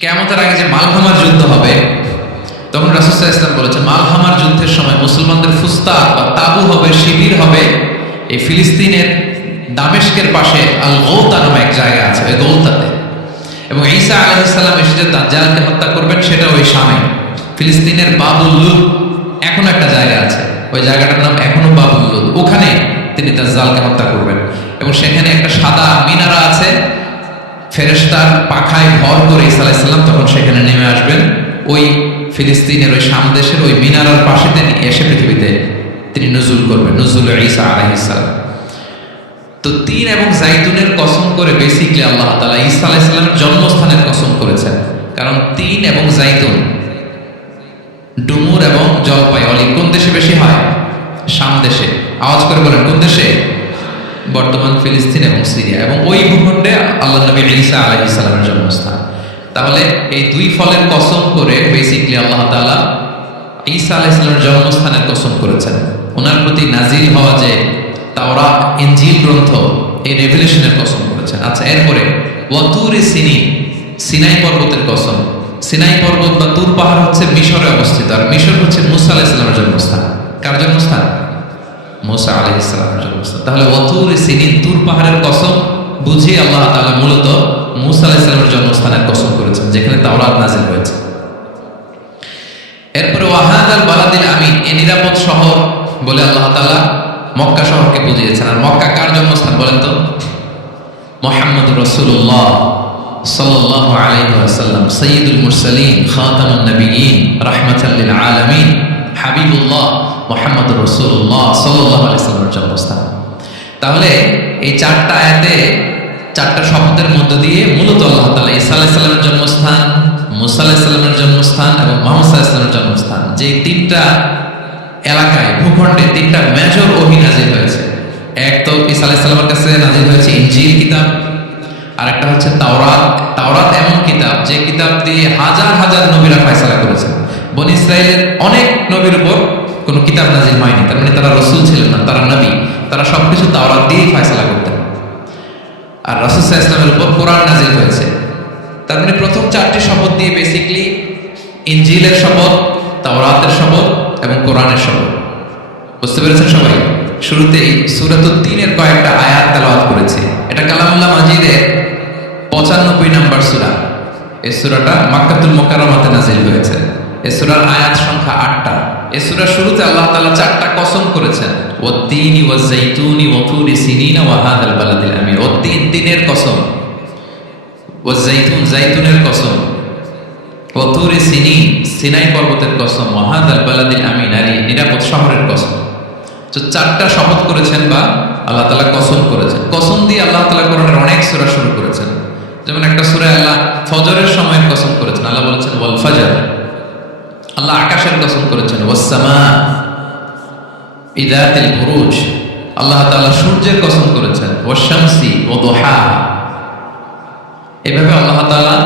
কিয়ামতের আগে যে মালহামার যুদ্ধ হবে, তখন রাসূল সাল্লাল্লাহু আলাইহি ওয়াসাল্লাম বলেছেন মালহামার যুদ্ধের সময় মুসলমানদের ফুস্তাক বা তাবু হবে, শিবির হবে এই ফিলিস্তিনের দামেস্কের পাশে আল গৌতা নামে এক জায়গা আছে, ওই গৌতাতে। এবং ঈসা আলাইহিস সালাম এসে যে দাজ্জালকে হত্যা করবেন সেটা ওই শামে, ফিলিস্তিনের বাবুল লুদ এখনো একটা জায়গা আছে, ওই জায়গাটার নাম এখনো বাবুল লুদ। ওখানে তিনি দাজ্জালকে হত্যা করবেন এবং সেখানে একটা সাদা মিনারা আছে, ফেরেশতার পাখায় ভর করে ঈসা আলাইহিস সালাম তখন সেখানে নেমে আসবেন। ওই ফিলিস্তিনের ওই শাম দেশের ওই মিনারার পাশে তিনি এসে পৃথিবীতে তিনি নুজুল করবেন, নুজুল ঈসা আলাইহিস সালাম। তো তিন এবং জাইতুনের কসম করে বেসিক্যালি আল্লাহ তাআলা ঈসা আলাইহিস সালামের জন্মস্থানের কসম করেছেন। কারণ তিন এবং জাইতুন, ডুমুর এবং জলপাই অলিভ কোন দেশে বেশি হয়? শাম দেশে। আওয়াজ করে বলেন কোন দেশে? বর্তমান ফিলিস্তিন এবং সিরিয়া, এবং ওই ভূখণ্ডে আল্লাহ নবী ঈসা আলাইহিস সালামের জন্মস্থান। তাহলে এই দুই ফলের কসম করে বেসিক্যালি আল্লাহ তাআলা ঈসা আলাইহিস সালামের জন্মস্থানের কসম করেছেন। ওনার প্রতি নাজিল হওয়া যে তাওরাত ইনজিল গ্রন্থ, এই রেভেলেশনের কসম করেছেন। আচ্ছা, এরপরে ওয়াতুরি সিনিন, সিনাই পর্বতের কসম। সিনাই পর্বত বা তুর পাহাড় হচ্ছে মিশরে অবস্থিত, আর মিশর হচ্ছে মুসা আলাইহিস সালামের জন্মস্থান। কার জন্মস্থান? মুসা আলাইহিস সালামের জন্মস্থান। তাহলে ওয়াতুরি সিনিন, তুর পাহাড়ের কসম বুঝিয়ে আল্লাহ তাআলা মূলত মুসা আলাইহিস সালামের জন্মস্থানের কসম করেছেন, যেখানে তাওরাত নাজিল হয়েছে। এরপরে ওয়াহাদাল বালাদিল আমিন, এই নিরাপদ শহর বলে আল্লাহ তাআলা মক্কা শহরকে বুঝিয়েছেন। আর মক্কা কার জন্মস্থান বলেন তো? মুহাম্মদুর রাসূলুল্লাহ সাল্লাল্লাহু আলাইহি ওয়াসাল্লাম, সাইয়্যিদুল মুরসালিন, খাতামুন নবিয়্যিন, রাহমাতাল লিল আলামিন, হাবিবুল্লাহ মুহাম্মদুর রাসূলুল্লাহ সাল্লাল্লাহু আলাইহি ওয়াসাল্লামের জন্মস্থান। তাহলে এই চারটা আয়াতে, চারটা শব্দের মধ্য দিয়ে মূলত আল্লাহ তাআলা ঈসা আলাইহিস সালামের জন্মস্থান, মুসা আলাইহিস সালামের জন্মস্থান এবং মুহাম্মদ সাল্লাল্লাহু আলাইহি ওয়াসাল্লামের জন্মস্থান, যে তিনটা এলাকায়, ভূখণ্ডে তিনটা মেজর ওহী নাজিল হয়েছে। এক তো ঈসা আলাইহিস সালামের কাছে নাজিল হয়েছে ইনজিল কিতাব, আর একটা হচ্ছে তাওরাত। তাওরাত এমন কিতাব যে কিতাব দিয়ে হাজার হাজার নবীরা ফয়সালা করেছেন। বনী ইসরাইলের অনেক নবীর উপর কোনো কিতাব নাজিল হয়নি, তার মানে তারা রাসূল ছিলেন না, তারা নবী। তারা সবকিছু তাওরাত দিয়েই ফয়সালা করতেন। আর রাসূল সাল্লাল্লাহু আলাইহি ওয়াসাল্লামের উপর কোরআন নাজিল হয়েছে। তার মানে প্রথম চারটি শপথ দিয়ে বেসিক্যালি ইনজিলের শপথ, তাওরাতের শপথ এবং কোরআনের শপথ। বুঝতে পেরেছেন সবাই? শুরুতেই সূরাতুত তিনের কয়েকটা আয়াত তেলাওয়াত করেছি। এটা কালামুল্লাহ মাজিদের 95 নম্বর সূরা। এই সূরাটা মক্কাতুল মুকাররমাতে নাজিল হয়েছে। এই সূরার আয়াত সংখ্যা 8টা। এই সূরার শুরুতে আল্লাহ তাআলা 4টা কসম করেছেন, ওয়াত-তিনি ওয়াজ-যাইতুনি ওয়া তুরি সিনিনা ওয়া হাযাল বালাদিল আমিন। ওয়াত-তিন, তিনের কসম, ওয়াজ-যাইতুন, যাইতুনের কসম, ওয়া তুরি সিনিন, সিনাই পর্বতের কসম, ওয়া হাযাল বালাদিল আমিন, আর নিরাপদ শহরের কসম। তো 4টা শপথ করেছেন বা আল্লাহ তাআলা কসম করেছেন। কসম দিয়ে আল্লাহ তাআলা কোরআনের অনেক সূরা শুরু করেছেন। যেমন একটা সূরায় আল্লাহ ফজরের সময়ের কসম করেছেন, আল্লাহ বলেছেন ওয়াল ফাজর। আল্লাহ আকাশের কসম করেছেন ওয়াস সামা ইযাতিল বুরুজ। আল্লাহ তাআলা সূর্যের কসম করেছেন ওয়াশ শামসি ওয়া দুহাহা। এভাবে আল্লাহ তাআলা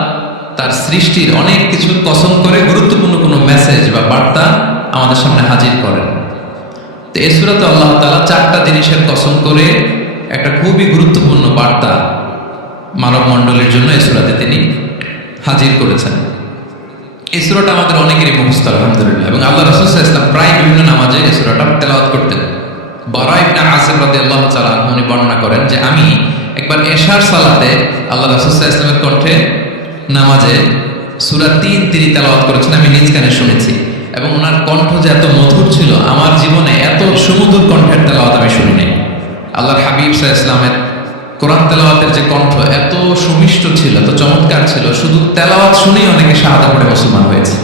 তার সৃষ্টির অনেক কিছুর কসম করে গুরুত্বপূর্ণ কোনো মেসেজ বা বার্তা আমাদের সামনে হাজির করেন। তো এই সূরাতে আল্লাহ তাআলা 4টা জিনিসের কসম করে একটা খুবই গুরুত্বপূর্ণ বার্তা মানব মণ্ডলীর জন্য এই সূরাতে তিনি হাজির করেছেন। এই সূরাটা আমাদের অনেকেরই মুখস্থ আলহামদুলিল্লাহ, এবং আল্লাহ রাসূল সাল্লাল্লাহু আলাইহি ওয়াসাল্লাম প্রায় বিভিন্ন নামাজে এই সূরাটা তেলাওয়াত করতেন। বারা ইবনে আসিম রাদিয়াল্লাহু তাআলা উনি বর্ণনা করেন যে আমি একবার এশার সালাতে আল্লাহ রাসূল সাল্লাল্লাহু আলাইহি ওয়াসাল্লামের কণ্ঠে নামাজে সূরা 3 তিনি তেলাওয়াত করেছেন, আমি নিজ কানে শুনেছি। এবং ওনার কণ্ঠ যে এত মধুর ছিল, আমার জীবনে এত সুমধুর কণ্ঠের তেলাওয়াত আমি শুনি নাই। আল্লাহর হাবিব সাল্লাল্লাহু আলাইহি ওয়াসাল্লামের কোরআন তেলাওয়াতের যে কণ্ঠ এত সুমিষ্ট ছিল, এত চমৎকার ছিল, শুধু তেলাওয়াত শুনেই অনেকে শাহাদা পড়ে মুসলমান হয়েছে।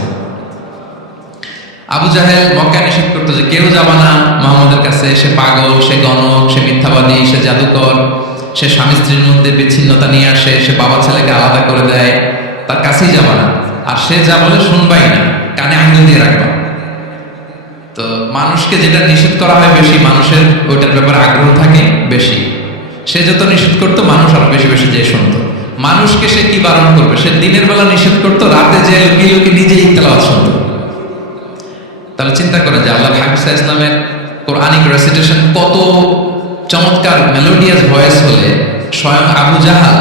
আবু জাহেল মক্কায় নিষেধ করতো যে কেউ যাবা না মুহাম্মদের কাছে, সে পাগল, সে গণক, সে মিথ্যাবাদী, সে জাদুকর, সে স্বামী স্ত্রীর মধ্যে বিচ্ছিন্নতা নিয়ে আসে, সে বাবা ছেলেকে আলাদা করে দেয়, তার কাছেই যাবা না। আর সে যা বলে শুনবাই না, কানে আঙ্গুল দিয়ে রাখবা। তো মানুষকে যেটা নিষেধ করা হয় বেশি, মানুষের ওইটার ব্যাপারে আগ্রহ থাকে বেশি। সে যত নিষেধ করতো মানুষ আরো বেশি বেশি যে শুনতো। মানুষকে সে কি বারণ করবে? সে দিনের বেলা নিষেধ করতো, রাতে যে লুকিয়ে লুকিয়ে নিজেই তেলাওয়াত শুনতো। তাহলে চিন্তা করেন যে আল্লাহ হাবিব সাল্লাল্লাহু আলাইহি ওয়াসাল্লামের কোরআনিক রেসিটেশন কত চমৎকার মেলোডিয়াস ভয়েস হলে স্বয়ং আবু জাহাল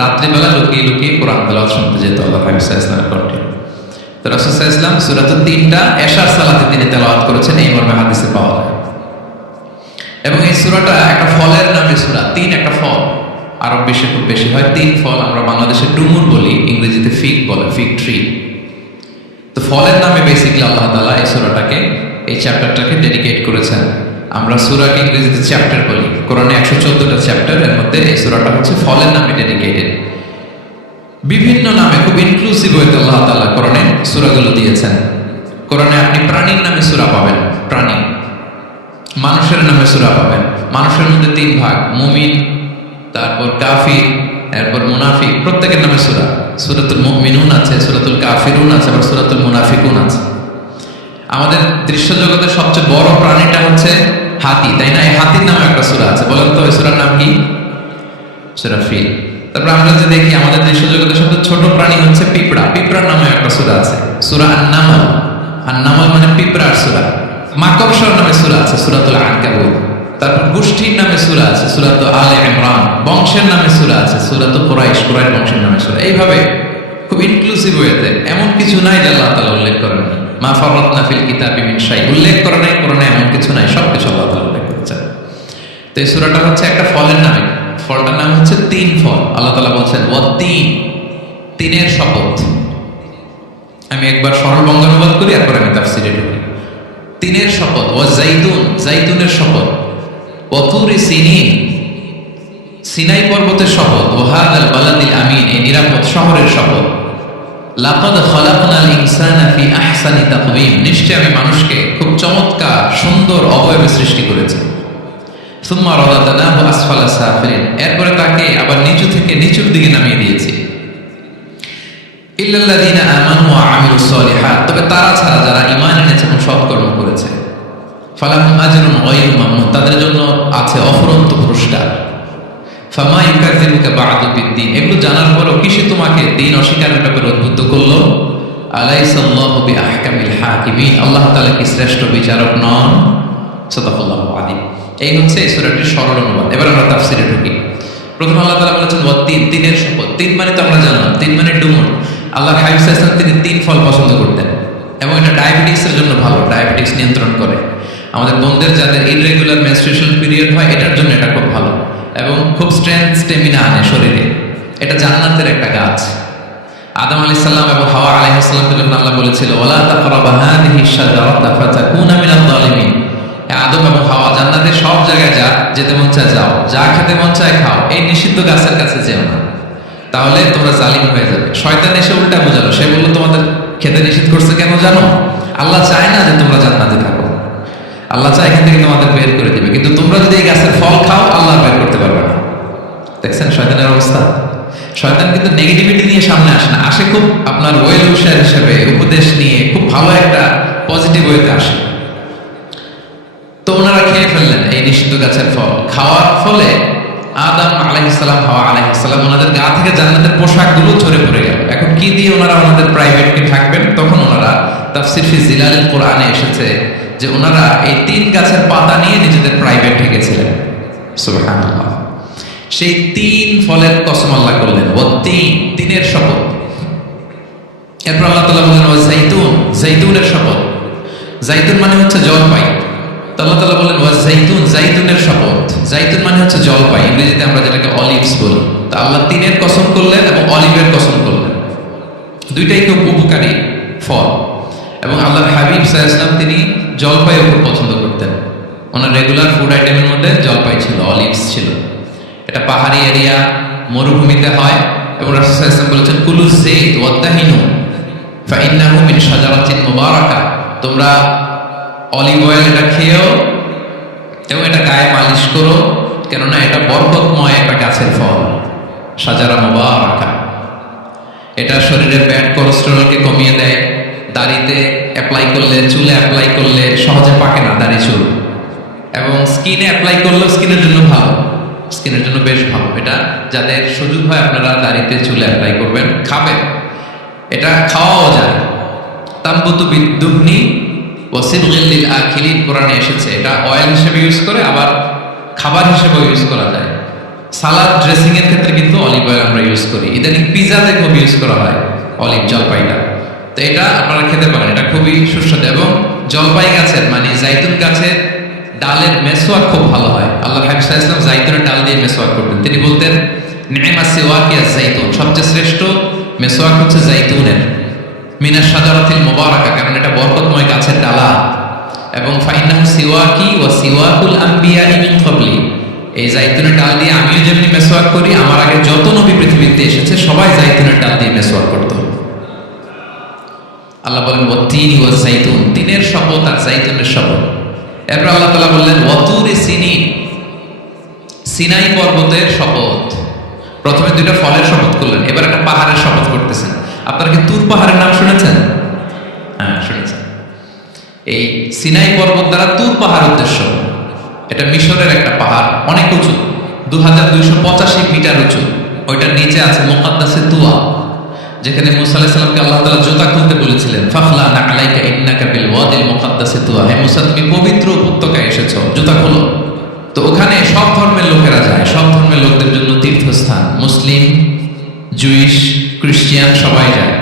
রাত্রিবেলা লুকিয়ে লুকিয়ে কোরআন তেলাওয়াত শুনতে যেত আল্লাহ হাবিব সাল্লাল্লাহু আলাইহি ওয়াসাল্লামের কণ্ঠে। তো রাসূল সাল্লাল্লাহু আলাইহি ওয়াসাল্লাম সূরাতুত তিনটা এশার সালাতে তিনি তেলাওয়াত করেছেন, এই মর্মে হাদিসে পাওয়া যায়। এবং এই সূরাটা একটা ফলের নামে সূরা, তিন একটা ফল, আরব বিশ্বে খুব বেশি হয় তিন ফল, আমরা বাংলাদেশে ডুমুর বলি, ইংরেজিতে ফিগ বলে, ফিগ ট্রি। তো ফলের নামে বেসিক্যালি আল্লাহ তাআলা এই সূরাটাকে, এই চ্যাপ্টারটাকে ডেডিকেট করেছেন। আমরা সূরাকে ইংরেজিতে চ্যাপ্টার বলি, কোরআনে 114টা চ্যাপ্টার, এর মধ্যে এই সূরাটা হচ্ছে ফলের নামে ডেডিকেটেড। বিভিন্ন নামে খুব ইনক্লুসিভ হইতে আল্লাহ তাআলা কোরআনে সূরাগুলো দিয়েছেন। কোরআনে আপনি প্রাণীর নামে সূরা পাবেন, প্রাণী। মানুষের নামে সূরা পাবেন, মানুষের মধ্যে তিন ভাগ, মুমিন, তারপর কাফির, এরপর মুনাফিক, প্রত্যেকের নামে সূরা। সূরাতুল মুমিনুন আছে, সূরাতুল কাফিরুন আছে, আবার সূরাতুল মুনাফিকুন আছে। আমাদের দৃশ্য জগতের সবচেয়ে বড় প্রাণীটা হচ্ছে হাতি, তাই না? এই হাতির নামে একটা সূরা আছে, বলেন তো এই সূরার নাম কি? সূরা ফিল। তারপর আমরা যে দেখি আমাদের দৃশ্য জগতের সবচেয়ে ছোট প্রাণী হচ্ছে পিঁপড়া, পিঁপড়ার নামে একটা সূরা আছে, সূরা আন-নামল। আন-নামল মানে পিঁপড়ার সূরা। মাকড়সার নামে সূরা আছে, সূরাতুল আনকাবুত। তারপর গোষ্ঠীর নামে সূরা আছে, সূরাতুল আলে ইমরান। বংশের নামে সূরা আছে, সূরাতুল কুরাইশ, কুরাইশ বংশের নামে সূরা। এইভাবে খুব ইনক্লুসিভ ওয়েতে, এমন কিছু নাই যে আল্লাহ তাআলা উল্লেখ করেন মা ফারাতনা ফিল কিতাবি মিন শাই, উল্লেখ করে নাই কোরআনে এমন কিছু নাই, সবকিছু আল্লাহ তাআলা উল্লেখ করেছেন। তো এই সূরাটা হচ্ছে একটা ফলের নামে, ফলটার নাম হচ্ছে তিন ফল। আল্লাহ তাআলা বলছেন ওয়াত-তিন, তিনের শপথ। আমি একবার সরল বঙ্গ অনুবাদ করি, এরপর আমি তাফসীরে ঢুকি। তিনের শপথ, ওয়াজ-জাইতুন, জাইতুনের শপথ, ওয়াতুরি সিনিন, সিনাই পর্বতের শপথ, ওয়াহাদাল বালাদিল আমিন, এই নিরাপদ শহরের শপথ। লাকাদ খালাকনাল ইনসানা ফি আহসানি তাকওয়িম, নিশ্চয় আমি মানুষকে খুব চমৎকার সুন্দর অবয়বে সৃষ্টি করেছি। সুম্মা রাদাদনাহু আসফালা সাফিলিন, এরপরে তাকে আবার নিচু থেকে নিচুর দিকে নামিয়ে দিয়েছি। ইল্লাল্লাযীনা আমানু ওয়া আমিলুস সলিহাত, তবে তারা ছাড়া যারা ঈমান এনেছে এবং সৎকর্ম করেছে। ফালাহুম আজরুন গায়রু মামনুন, তাদের জন্য আছে অফুরন্ত পুরস্কার। ফামা ইউকাযযিবুকা বা'দু বিদ্দীন, এগুলো জানার পরও কিসে তোমাকে দিন অস্বীকারের ব্যাপারে উদ্বুদ্ধ করলো? আলাইসাল্লাহু বিআহকামিল হাকিমিন, আল্লাহ তাআলা কি শ্রেষ্ঠ বিচারক নন? সাদাকাল্লাহু আযীম। এই হচ্ছে এই সূরাটির সরল অনুবাদ। এবার আমরা তাফসীরে ঢুকি। প্রথম আল্লাহ তাআলা বলেছেন ওয়াত-তিন, তিনের শপথ। তিন মানে তো আমরা জানলাম, তিন মানে ডুমুর। আল্লাহর হাবিব সাল্লাল্লাহু আলাইহি ওয়াসাল্লাম তিনি তিন ফল পছন্দ করতেন, এবং এটা ডায়াবেটিক্সের জন্য ভালো, ডায়াবেটিক্স নিয়ন্ত্রণ করে। আমাদের বোনদের যাদের ইররেগুলার মেনস্ট্রুয়েশন পিরিয়ড হয়, এটার জন্য এটা খুব ভালো, এবং খুব স্ট্রেংথ, স্টেমিনা আনে শরীরে। এটা জান্নাতের একটা গাছ। আদম আলাইহিস সালাম এবং হাওয়া আলাইহিস সালামকে যখন আল্লাহ বলেছিল ওয়ালা তাকরাবা হাযিহিশ শাজারাতা ফাতাকুনা মিনাল যালিমিন, আদম এবং হাওয়া জান্নাতের সব জায়গায় যেতে মন চায় যাও, যা খেতে মন চায় খাও, এই নিষিদ্ধ গাছের কাছে যেও না, তাহলে তোমরা জালিম হয়ে যাবে। শয়তান এসে উল্টা বোঝালো, সে বলল তোমাদের খেতে নিষেধ করছে কেন জানো? আল্লাহ চায় না যে তোমরা জান্নাতে থাকো, আল্লাহ চায় এখান থেকে তোমাদের বের করে দিবে, কিন্তু তোমরা যদি এই গাছের ফল খাও আল্লাহ বের করতে পারবে না। দেখছেন শয়তানের অবস্থা? শয়তান কিন্তু নেগেটিভিটি নিয়ে সামনে আসে না, আসে খুব আপনার ওয়েল উইশার হিসেবে, উপদেশ নিয়ে, খুব ভালো একটা পজিটিভ ওয়েতে আসে। তো ওনারা খেয়ে ফেললেন এই নিষিদ্ধ গাছের ফল। খাওয়ার ফলে আদম আলাইহিস সালাম, হাওয়া আলাইহিস সালাম, ওনাদের গা থেকে জান্নাতের পোশাকগুলো ঝরে পড়ে গেল। এখন কি দিয়ে ওনারা ওনাদের প্রাইভেটকে থাকবেন? তখন ওনারা তাফসীর ফি জিলালিল কোরআনে এসেছে যে ওনারা এই তিন গাছের পাতা নিয়ে নিজেদের প্রাইভেট ঢেকেছিলেন। সুবহানাল্লাহ। সেই তিন ফলের কসম আল্লাহ করলেন, ওয়াত-তিন, তিনের শপথ। এরপর আল্লাহ তাআলা বললেন ওয়াজ-জাইতুন, জাইতুনের শপথ। জাইতুন মানে হচ্ছে জলপাই। তো আল্লাহ তাআলা বললেন ওয়াজ-জাইতুন, জাইতুনের শপথ। জাইতুন মানে হচ্ছে জলপাই, ইংরেজিতে আমরা যেটাকে অলিভস বলি। তো আল্লাহ তিনের কসম করলেন এবং অলিভের কসম করলেন। দুইটাই খুব উপকারী ফল, এবং আল্লাহর হাবিব সাল্লাল্লাহু আলাইহি ওয়াসাল্লাম তিনি জলপাই খুব পছন্দ করতেন। ওনার রেগুলার ফুড আইটেমের মধ্যে জলপাই ছিল, অলিভস ছিল। এটা পাহাড়ি এরিয়া, মরুভূমিতে হয়, এবং রাসূল সাল্লাল্লাহু আলাইহি ওয়াসাল্লাম বলেছেন কুলুজ যাইত ওয়াদাহিনু ফাইন্নাহু মিন শাজারাতিন মুবারাকা, তোমরা অলিভ অয়েল এটা খেয়েও এবং এটা গায়ে মালিশ করো, কেননা এটা বরকতময় একটা গাছের ফল, শাজারা মুবারাকা। এটা শরীরের ব্যাড কোলেস্টেরলকে কমিয়ে দেয়, দাড়িতে অ্যাপ্লাই করলে, চুলে অ্যাপ্লাই করলে সহজে পাকে না দাড়ি চুল, এবং স্কিনে অ্যাপ্লাই করলেও স্কিনের জন্য ভালো, স্কিনের জন্য বেশ ভালো। এটা যাদের সুযোগ হয় আপনারা দাড়িতে চুলে অ্যাপ্লাই করবেন, খাবেন। এটা খাওয়াও যায়। তানবুতু বিদ্দুহনি ওয়া সিবগিল লিল আখিলিন, কোরআনে এসেছে। এটা অয়েল হিসেবে ইউজ করে, আবার খাবার হিসেবে ইউজ করা যায়। সালাদ ড্রেসিং এর ক্ষেত্রে কিন্তু অলিভ অয়েল আমরা ইউজ করি, ইদানিং পিজাতে খুব ইউজ করা হয় অলিভ জলপাইটা। তো এটা আপনারা খেতে পারেন, এটা খুবই সুস্বাদু। এবং জলপাই গাছের মানে জাইতুন গাছের ডালের মেসওয়াক খুব ভালো হয়। আল্লাহ হাবিব সাল্লাল্লাহু আলাইহি ওয়াসাল্লাম জাইতুনের ডাল দিয়ে মেসওয়াক করতেন। তিনি বলতেন নি'মা সিওয়াকিয়া জাইতুন, সবচেয়ে শ্রেষ্ঠ মেসওয়াক হচ্ছে জাইতুনের, মিনাশ শাজারাতিল মুবারাকা, কারণ এটা বরকতময় গাছের ডালা। এবং ফাইন্নাহু সিওয়াকি ওয়া সিওয়াকুল আম্বিয়া মিন ক্বাবলি, এই জাইতুনের ডাল দিয়ে আমিও যেমনি মেসওয়াক করি, আমার আগে যত নবী পৃথিবীতে এসেছে সবাই জাইতুনের ডাল দিয়ে মেসওয়াক করত। আল্লাহ বলেন ওয়াতিনি ওয়াজ জাইতুন, তিনের শপথ আর জাইতুনের শপথ। এরপর আল্লাহ তাআলা বললেন ওয়াতুরি সিনিন, সিনাই পর্বতের শপথ। প্রথমে দুইটা ফলের শপথ করলেন, এবার একটা পাহাড়ের শপথ করতেছেন। আপনারা কি তুর পাহাড়ের নাম শুনেছেন? হ্যাঁ শুনেছেন। এই সিনাই পর্বত দ্বারা তুর পাহাড় উদ্দেশ্য। এটা মিশরের একটা পাহাড়, অনেক উঁচু, 2285 মিটার উঁচু। ওইটার নিচে আছে মুকাদ্দাসে তুয়া, যেখানে মুসা আলাইহিস সালামকে আল্লাহ তাআলা জুতা খুলতে বলেছিলেন, ফাখলা না'লাইকা ইন্নাকা বিল ওয়াদিল মুকাদ্দাসে তুয়া, হে মুসা তুমি পবিত্র উপত্যকায় এসেছো, জুতা খোলো। তো ওখানে সব ধর্মের লোকেরা যায়, সব ধর্মের লোকদের জন্য তীর্থস্থান, মুসলিম, জুইশ, খ্রিস্টিয়ান সবাই যায়।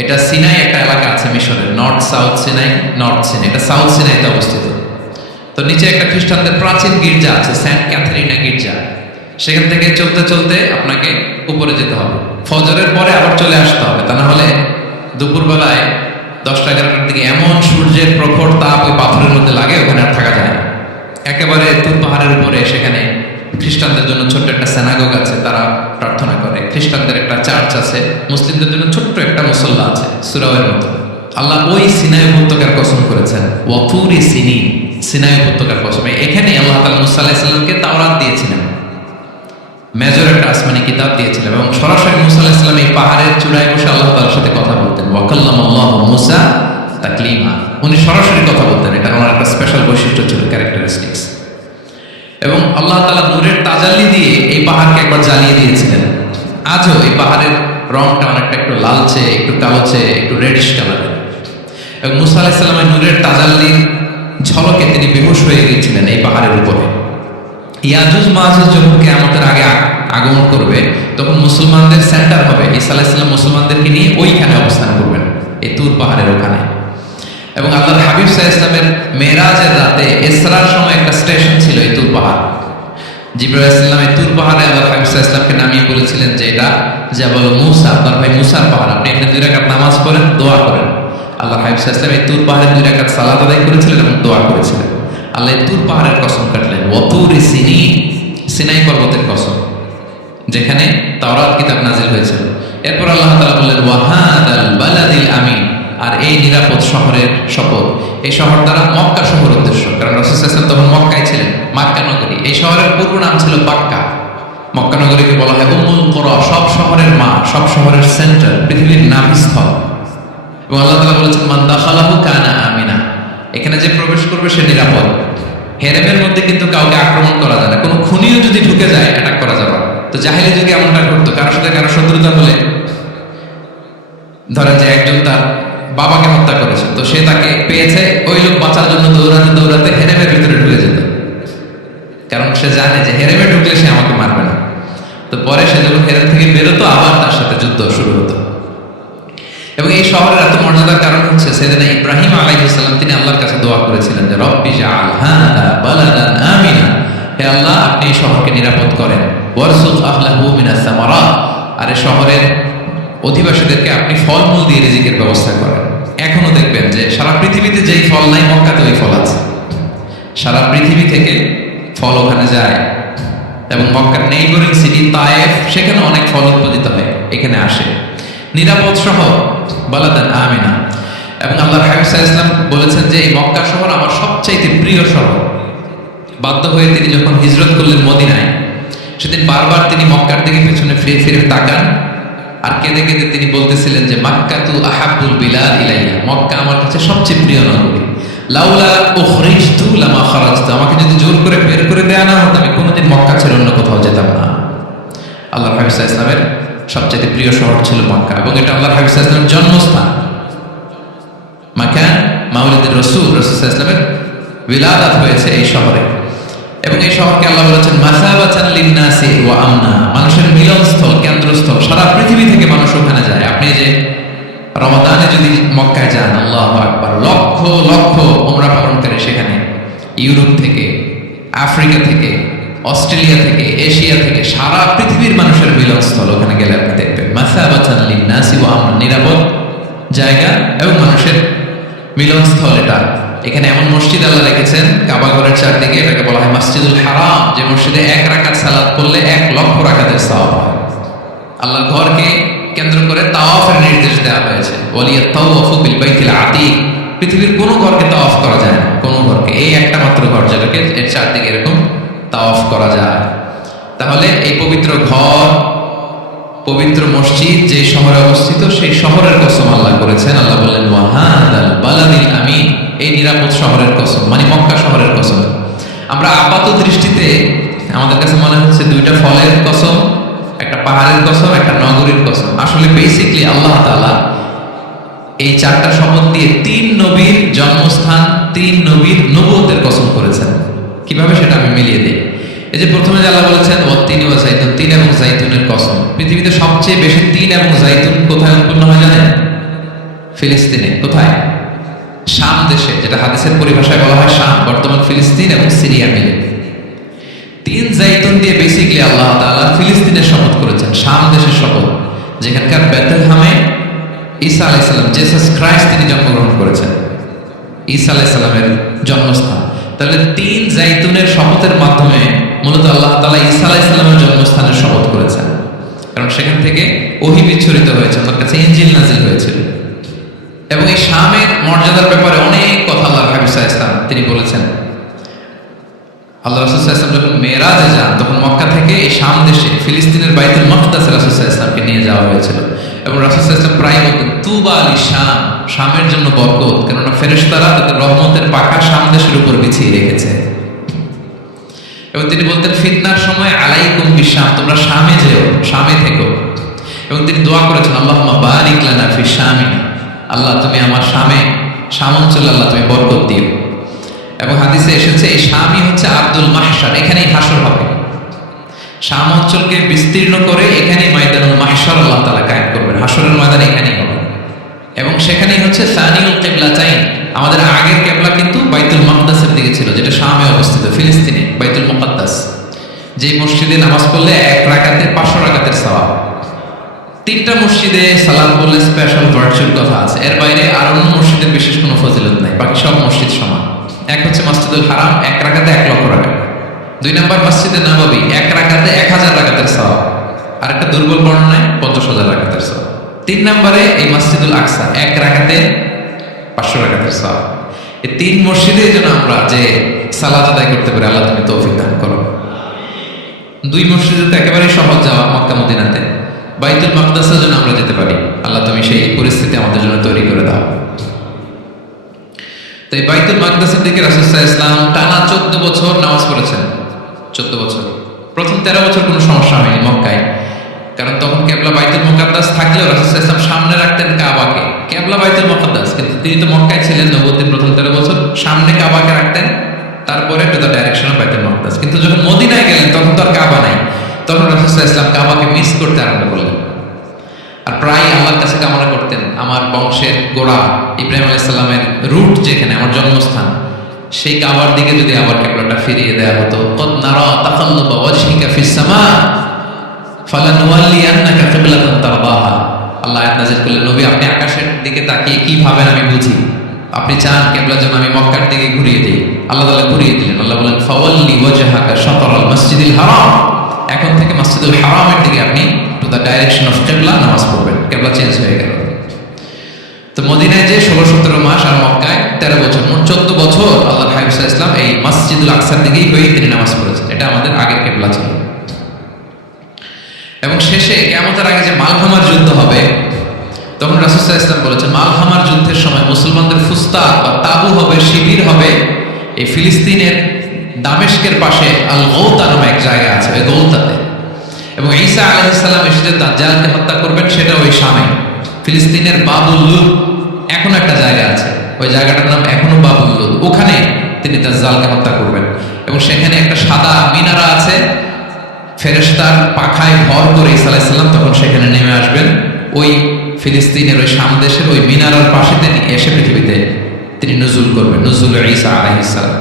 এটা সিনাই একটা এলাকা আছে মিশরের, north south Sinai, north Sinai, এটা সাউথ সিনাইতে অবস্থিত। তো নিচে একটা খ্রিস্টানদের প্রাচীন গির্জা আছে, সেন্ট ক্যাথরিনা গির্জা। সেখান থেকে চলতে চলতে আপনাকে উপরে যেতে হবে, ফজরের পরে আবার চলে আসতে হবে, তা না হলে দুপুরবেলায় 10টা-11টার দিকে এমন সূর্যের প্রখর তাপ ওই পাথরের মধ্যে লাগে, ওখানে আর থাকা যায় না। একেবারে তুর পাহাড়ের উপরে সেখানে খ্রিস্টানদের জন্য ছোট্ট একটা সিনাগোগ আছে, তারা প্রার্থনা করে। খ্রিস্টানদের একটা চার্চ আছে, মুসলিমদের জন্য ছোট্ট একটা মুসল্লা আছে সূরায়ের মতো। আল্লাহ ওই সিনাই উপত্যকার কসম করেছেন, ওয়াতুরি সিনিন, সিনাই উপত্যকার কসম। এখানে আল্লাহ তাআলা মুসা আলাইহিস সালামকে তাওরাত দিয়েছিলেন, মেজর একটা আসমানি কিতাব দিয়েছিলেন, এবং সরাসরি মুসা আলাইহিস সালাম এই পাহাড়ের চূড়ায় বসে আল্লাহ তাআলার সাথে কথা বলতেন। ওয়া কাল্লামাল্লাহু মুসা তাকলিমা, উনি সরাসরি কথা বলতেন, এটা ওনার একটা স্পেশাল বৈশিষ্ট্য ছিল, ক্যারেক্টারিস্টিক্স। এবং আল্লাহ তাআলা নূরের তাজাল্লি দিয়ে এই পাহাড়কে একবার জ্বালিয়ে দিয়েছিলেন। আজও এই পাহাড়ের রংটা অনেকটা একটু লালচে, একটু কালোচে, একটু রেডিশ কালারের। এবং মুসা আলাইহিস সালামের নূরের তাজাল্লির ঝলকে তিনি বেহুশ হয়ে গিয়েছিলেন এই পাহাড়ের উপরে। ইয়াজুজ মাজুজ যখন কিয়ামতের আগে আগমন করবে, তখন মুসলমানদের সেন্টার হবে, ঈসা আলাইহিস সালাম মুসলমানদেরকে নিয়ে ওইখানে অবস্থান করবেন, এই তুর পাহাড়ের ওখানে। এবং আল্লাহর হাবিব সাল্লাল্লাহু আলাইহি ওয়াসাল্লামের মেরাজের রাতে ইসরার সময় একটা স্টেশন ছিল এই তুর পাহাড়। জিবরাইল আলাইহিস সালাম এই তুর পাহাড়ে আল্লাহর হাবিব সাল্লাল্লাহু আলাইহি ওয়াসাল্লামকে নামিয়ে বলেছিলেন যে এটা জাবাল মুসা, আপনার ভাই মুসার পাহাড়, আপনি এখানে 2 রাকাত নামাজ পড়েন, দোয়া করেন। আল্লাহর হাবিব সাল্লাল্লাহু আলাইহি ওয়াসাল্লাম এই তুর পাহাড়ে 2 রাকাত সালাত আদায় করেছিলেন এবং দোয়া করেছিলেন। আল্লাহ তুর পাহাড়ের কসম কাটলেন, ওয়াতুরি সিনিন, সিনাই পর্বতের কসম, যেখানে তাওরাত কিতাব নাজিল হয়েছিল। এরপর আল্লাহ তাআলা বললেন ওয়াহাদাল বালাদিল আমিন, আর এই নিরাপদ শহরের শপথ। এই শহর দ্বারা মক্কা শহর উদ্দেশ্য, কারণ রাসূল সাল্লাল্লাহু আলাইহি ওয়াসাল্লাম তখন মক্কায় ছিলেন, মক্কা নগরী। এই শহরের পূর্ব নাম ছিল বাক্কা। মক্কা নগরীকে বলা হয় উম্মুল কুরা, সব শহরের মা, সব শহরের সেন্টার, পৃথিবীর নাভিস্থল। এবং আল্লাহ তাআলা বলেছেন মান দাখালাহু কানা আমিনা, এখানে যে প্রবেশ করবে সে নিরাপদ। হেরেমের মধ্যে কিন্তু কাউকে আক্রমণ করা যায় না, কোনো খুনিও যদি ঢুকে যায় অ্যাটাক করা যাবে। তো জাহেলি যুগে এমনটা করতো, কারোর সাথে কারো শত্রুতা হলে, ধরেন যে একজন তার বাবাকে হত্যা করেছে, তো সে তাকে পেয়েছে, ওই লোক বাঁচার জন্য দৌড়াতে দৌড়াতে হেরেমের ভিতরে ঢুকে যেত, কারণ সে জানে যে হেরেমে ঢুকলে সে আমাকে মারবে না। তো পরে সে যখন হেরেম থেকে বেরোতো, আবার তার সাথে যুদ্ধ শুরু হতো। এবং এই শহরের এত মর্যাদার কারণ হচ্ছে সাইয়েদনা ইব্রাহিম আলাইহিস সালাম, তিনি আল্লাহর কাছে দোয়া করেছিলেন যে রব্বি জাআল হাযা বালাদান আমিনা, হে আল্লাহ আপনি এই শহরকে নিরাপদ করেন, ওয়ারযুক আহলাহু মিনাস সামারাত, আর এই শহরের অধিবাসীদেরকে আপনি ফলমূল দিয়ে রিজিকের ব্যবস্থা করেন। এখনো দেখবেন যে সারা পৃথিবীতে যেই ফল নাই, মক্কাতে ওই ফল আছে। সারা পৃথিবী থেকে ফল ওখানে যায়, এবং মক্কার নেইবরিং সিটি তায়েফ, সেখানে অনেক ফল উৎপাদিত হয়, এখানে আসে। নিরাপদ শহর বালাদান আমিনা। এবং আল্লাহর হাবিব সাল্লাল্লাহু আলাইহি ওয়াসাল্লাম বলেছেন যে এই মক্কা শহর আমার সবচাইতে প্রিয় শহর। বাধ্য হয়ে তিনি যখন হিজরত করলেন মদিনায়, সেদিন বারবার তিনি মক্কার দিকে পেছনে ফিরে ফিরে তাকান, আর কেঁদে কেঁদে তিনি বলতেছিলেন যে মাক্কাতু আহাব্বুল বিলাদ ইলাইয়া, মক্কা আমার কাছে সবচেয়ে প্রিয় নগরী। লাউলা উখরিজতু লামা খারাজতু, আমাকে যদি জোর করে বের করে দেয়া না হতো, আমি কোনোদিন মক্কা ছেড়ে অন্য কোথাও যেতাম না। আল্লাহর হাবিব সাল্লাল্লাহু আলাইহি ওয়াসাল্লামের সবচেয়ে প্রিয় শহর ছিল মক্কা, এবং এটা আল্লাহর হাবিব সাল্লাল্লাহু আলাইহি ওয়াসাল্লামের জন্মস্থান। মাকান মাউলিদের রাসূল, রাসূল সাল্লাল্লাহু আলাইহি ওয়াসাল্লামের বিলাদাত হয়েছে এই শহরে। এবং এই শহরকে আল্লাহ বলেছেন মাসাবাতান লিন্নাসি ওয়া আমনা, মানুষের মিলনস্থল, কেন্দ্রস্থল। সারা পৃথিবী থেকে মানুষ ওখানে যায়। আপনি যে রমাদানে যদি মক্কায় যান, আল্লাহু আকবার, লক্ষ লক্ষ উমরা পালনকারী সেখানে ইউরোপ থেকে, আফ্রিকা থেকে, অস্ট্রেলিয়া থেকে, এশিয়া থেকে, সারা পৃথিবীর মানুষের মিলনস্থল। ওখানে গেলে আপনি দেখবেন মাসাবাতান লিন্নাসি ওয়া আমনা, নিরাপদ জায়গা এবং মানুষের মিলনস্থল। এটা এখানে এমন মসজিদ আল্লাহ রেখেছেন কাবা ঘরের চারদিকে, এটাকে বলা হয় মসজিদুল হারাম, যে মসজিদে 1 রাকাত সালাত পড়লে 1 লক্ষ রাকাতের সওয়াব হয়। আল্লাহর ঘরকে কেন্দ্র করে তাওয়াফের নির্দেশ দেওয়া হয়েছে। ওয়ালিয়াত তাওয়াফু বিল বাইতিল আতীক, পৃথিবীর কোনো ঘরকে তাওয়াফ করা যায় না, কোনো ঘরকে, এই একটা মাত্র ঘর যেটাকে এর চারদিকে এরকম তাওয়াফ করা যায়। তাহলে এই পবিত্র ঘর, পবিত্র মসজিদ যে শহরে অবস্থিত, সেই শহরের কসম আল্লাহ করেছেন। আল্লাহ বললেন ওয়াহাদাল বালাদিল আমিন, এই নিরাপদ শহরের কসম, মানে মক্কা শহরের কসম। আমরা আপাত দৃষ্টিতে আমাদের কাছে মনে হচ্ছে দুইটা ফলের কসম, একটা পাহাড়ের কসম, একটা নগরীর কসম। আসলে বেসিকলি আল্লাহ তাআলা এই 4টা শপথ দিয়ে 3 নবীর জন্মস্থান, 3 নবীর নবুয়তের কসম করেছেন। কিভাবে সেটা আমি মিলিয়ে দিই। এই যে প্রথমে যে আল্লাহ বলেছেন ওয়াত্তিন ওয়া যাইতুন, তিন এবং জাইতুনের কসম। পৃথিবীতে সবচেয়ে বেশি তিন এবং জাইতুন কোথায় উৎপন্ন হয় জানেন? ফিলিস্তিনে। কোথায়? শাম দেশে, যেটা হাদিসের পরিভাষায় বলা হয় শাম, বর্তমান ফিলিস্তিন এবং সিরিয়া মিলে। 3 জাইতুন দিয়ে বেসিক্যালি আল্লাহ তাআলা ফিলিস্তিনের শপথ করেছেন, শাম দেশের শপথ, যেখানকার বেথলেহেমে ঈসা আলাইহিস সালাম, জিসাস ক্রাইস্ট, তিনি জন্মগ্রহণ করেছেন। ঈসা আলাইহিস সালামের জন্মস্থান। তাহলে 3 জাইতুনের শপথের মাধ্যমে মূলত আল্লাহ তাআলা ঈসা আলাইহিস সালামের জন্মস্থানের শপথ করেছেন, কারণ সেখান থেকে ওহী বিচ্ছুরিত হয়েছে, তার কাছে ইনজিল নাজিল হয়েছিল। এবং এই শামের মর্যাদার ব্যাপারে অনেক কথা আল্লাহর হাবিব সাল্লাল্লাহু আলাইহি ওয়াসাল্লাম তিনি বলেছেন। আল্লাহ রাসূল সাল্লাল্লাহু আলাইহি ওয়াসাল্লাম যখন মেরাজে যান, তখন মক্কা থেকে এই শাম দেশে ফিলিস্তিনের বাইতুল মাকদাসে রাসূল সাল্লাল্লাহু আলাইহি ওয়াসাল্লামকে নিয়ে যাওয়া হয়েছিল। এবং রাসূল সাল্লাল্লাহু আলাইহি ওয়াসাল্লাম প্রায় বলতেন তুবা লি শাম, শামের জন্য বরকত, কেননা ফেরেশতারা তাদের রহমতের পাখা শাম দেশের উপর বিছিয়ে রেখেছে। এবং তিনি বলতেন ফিতনার সময় আলাইকুম বিশাম, তোমরা শামে যেও, শামে থেকো। এবং তিনি দোয়া করেছেন আল্লাহুম্মা বারিক লানা ফি শামিনা, আল্লাহ তুমি আমার শামে, শাম অঞ্চলে আল্লাহ তুমি বরকত দিও। এবং হাদিসে এসেছে এই শামই হচ্ছে আব্দুল মাহশার, এখানেই হাসর হবে। শাম অঞ্চলকে বিস্তীর্ণ করে এখানেই ময়দানুল মাহশার আল্লাহ তাআলা কায়েম করবেন, হাসরের ময়দান এখানেই হবে। এবং সেখানেই হচ্ছে সানিউল কিবলাতাইন, আমাদের আগের কিবলা কিন্তু বাইতুল মাকদাসের দিকে ছিল, যেটা শামে অবস্থিত, ফিলিস্তিনে বাইতুল মুকাদ্দাস। যে মসজিদে নামাজ পড়লে 1 রাকাতে 500 রাকাতের সওয়াব। 3টা মসজিদে সালাত পড়লে স্পেশাল ভার্চুর কথা আছে, এর বাইরে আর অন্য মসজিদের বিশেষ কোনো ফজিলত নাই, বাকি সব মসজিদ সমান। এক হচ্ছে মসজিদুল হারাম, 1 রাকাতে 1 লক্ষ রাকাত। 2 নম্বর মসজিদে নববী, 1 রাকাতে 1000 রাকাতের সওয়াব। আর একটা দুর্বল বর্ণনায় 50,000 রাকাতের সওয়াব। 3 নম্বরে এই মসজিদুল আকসা, 1 রাকাতে 500 রাকাতের সওয়াব। এই 3 মসজিদে যেন আমরা যে সালাত আদায় করতে পারি, আল্লাহ তুমি তৌফিক দান করো। 2 মসজিদে তো একেবারেই সহজ যাওয়া, মক্কা মদিনাতে। বাইতুল মাকদাসে যেন আমরা যেতে পারি, আল্লাহ তুমি সেই পরিস্থিতি আমাদের জন্য তৈরি করে দাও। তো এই বাইতুল মাকদাসের দিকে রাসূল সাল্লাল্লাহু আলাইহি ওয়াসাল্লাম টানা 14 বছর নামাজ পড়েছেন। 14 বছর। প্রথম 13 বছর কোনো সমস্যা হয়নি মক্কায়, কারণ তখন কেবলা বাইতুল মুকাদ্দাস থাকলেও রাসূল সাল্লাল্লাহু আলাইহি ওয়াসাল্লাম সামনে রাখতেন কাবাকে। কেবলা বাইতুল মুকাদ্দাস, কিন্তু তিনি তো মক্কায় ছিলেন নবুয়তের প্রথম 13 বছর, সামনে কাবাকে রাখতেন, তারপরে টু দ্য ডাইরেকশন অফ বাইতুল মুকাদ্দাস। কিন্তু যখন মদিনায় গেলেন তখন তো আর কাবা নাই, তখন রাসূল সাল্লাল্লাহু আলাইহি ওয়াসাল্লাম কাবাকে মিস করতে আরম্ভ করলেন। আর প্রায় আল্লাহর কাছে কামনা করতেন, আমার বংশের গোড়া ইব্রাহিম আলাইহিস সালামের রুট যেখানে, আমার জন্মস্থান, সেই কাবার দিকে যদি আবার কিবলাটা ফিরিয়ে দেয়া হতো। কদ নারা তাকাল্লুবা ওয়াজহিকা ফিস সামা ফালানুওয়াল্লিয়ান্নাকা কিবলাতান তারদাহা। আল্লাহ আয়াত নাযিল করলেন, নবী আপনি আকাশের দিকে তাকিয়ে কি ভাবেন আমি বুঝি, আপনি চান কিবলা যেন আমি মক্কার দিকে ঘুরিয়ে দিই। আল্লাহ তাআলা ঘুরিয়ে দিলেন। আল্লাহ বলেন ফাওয়াল্লি ওয়াজহাকা শাতরাল মসজিদিল হারাম, এখন থেকে মসজিদুল হারামের দিকে আপনি টু দ্য ডাইরেকশন অফ কিবলা নামাজ পড়বেন। কিবলা চেঞ্জ হয়ে গেল। তো মদিনায় যে 16-17 মাস আর মক্কায় 13 বছর, মোট 14 বছর আল্লাহর হাবিব সাল্লাল্লাহু আলাইহি ওয়াসাল্লাম এই মসজিদুল আকসার দিকেই হয়ে তিনি নামাজ পড়েছেন। এটা আমাদের আগের কিবলা ছিল। এবং শেষে কিয়ামতের আগে যে মালহামার যুদ্ধ হবে, তখন রাসূল সাল্লাল্লাহু আলাইহি ওয়াসাল্লাম বলেছেন মালহামার যুদ্ধের সময় মুসলমানদের ফুস্তাক বা তাবু হবে, শিবির হবে এই ফিলিস্তিনের দামেস্কের পাশে আল গৌতা নামে এক জায়গা আছে, ওই গৌতাতে। এবং ঈসা আলাইহিস সালাম এসে যে দাজ্জালকে হত্যা করবেন, সেটা ওই শামে, ফিলিস্তিনের বাবুল লুদ এখন একটা জায়গা আছে, ওই জায়গাটার নাম এখনো বাবুল লুদ, ওখানে তিনি দাজ্জালকে হত্যা করবেন। এবং এবং সেখানে একটা সাদা মিনারা আছে, ফেরেশতার পাখায় ভর করে ঈসা আলাইহিস সালাম তখন সেখানে নেমে আসবেন। ওই ফিলিস্তিনের ওই শাম দেশের ওই মিনারার পাশে তিনি এসে পৃথিবীতে তিনি নুজুল করবেন, নুজুল ঈসা আলাইহিস সালাম।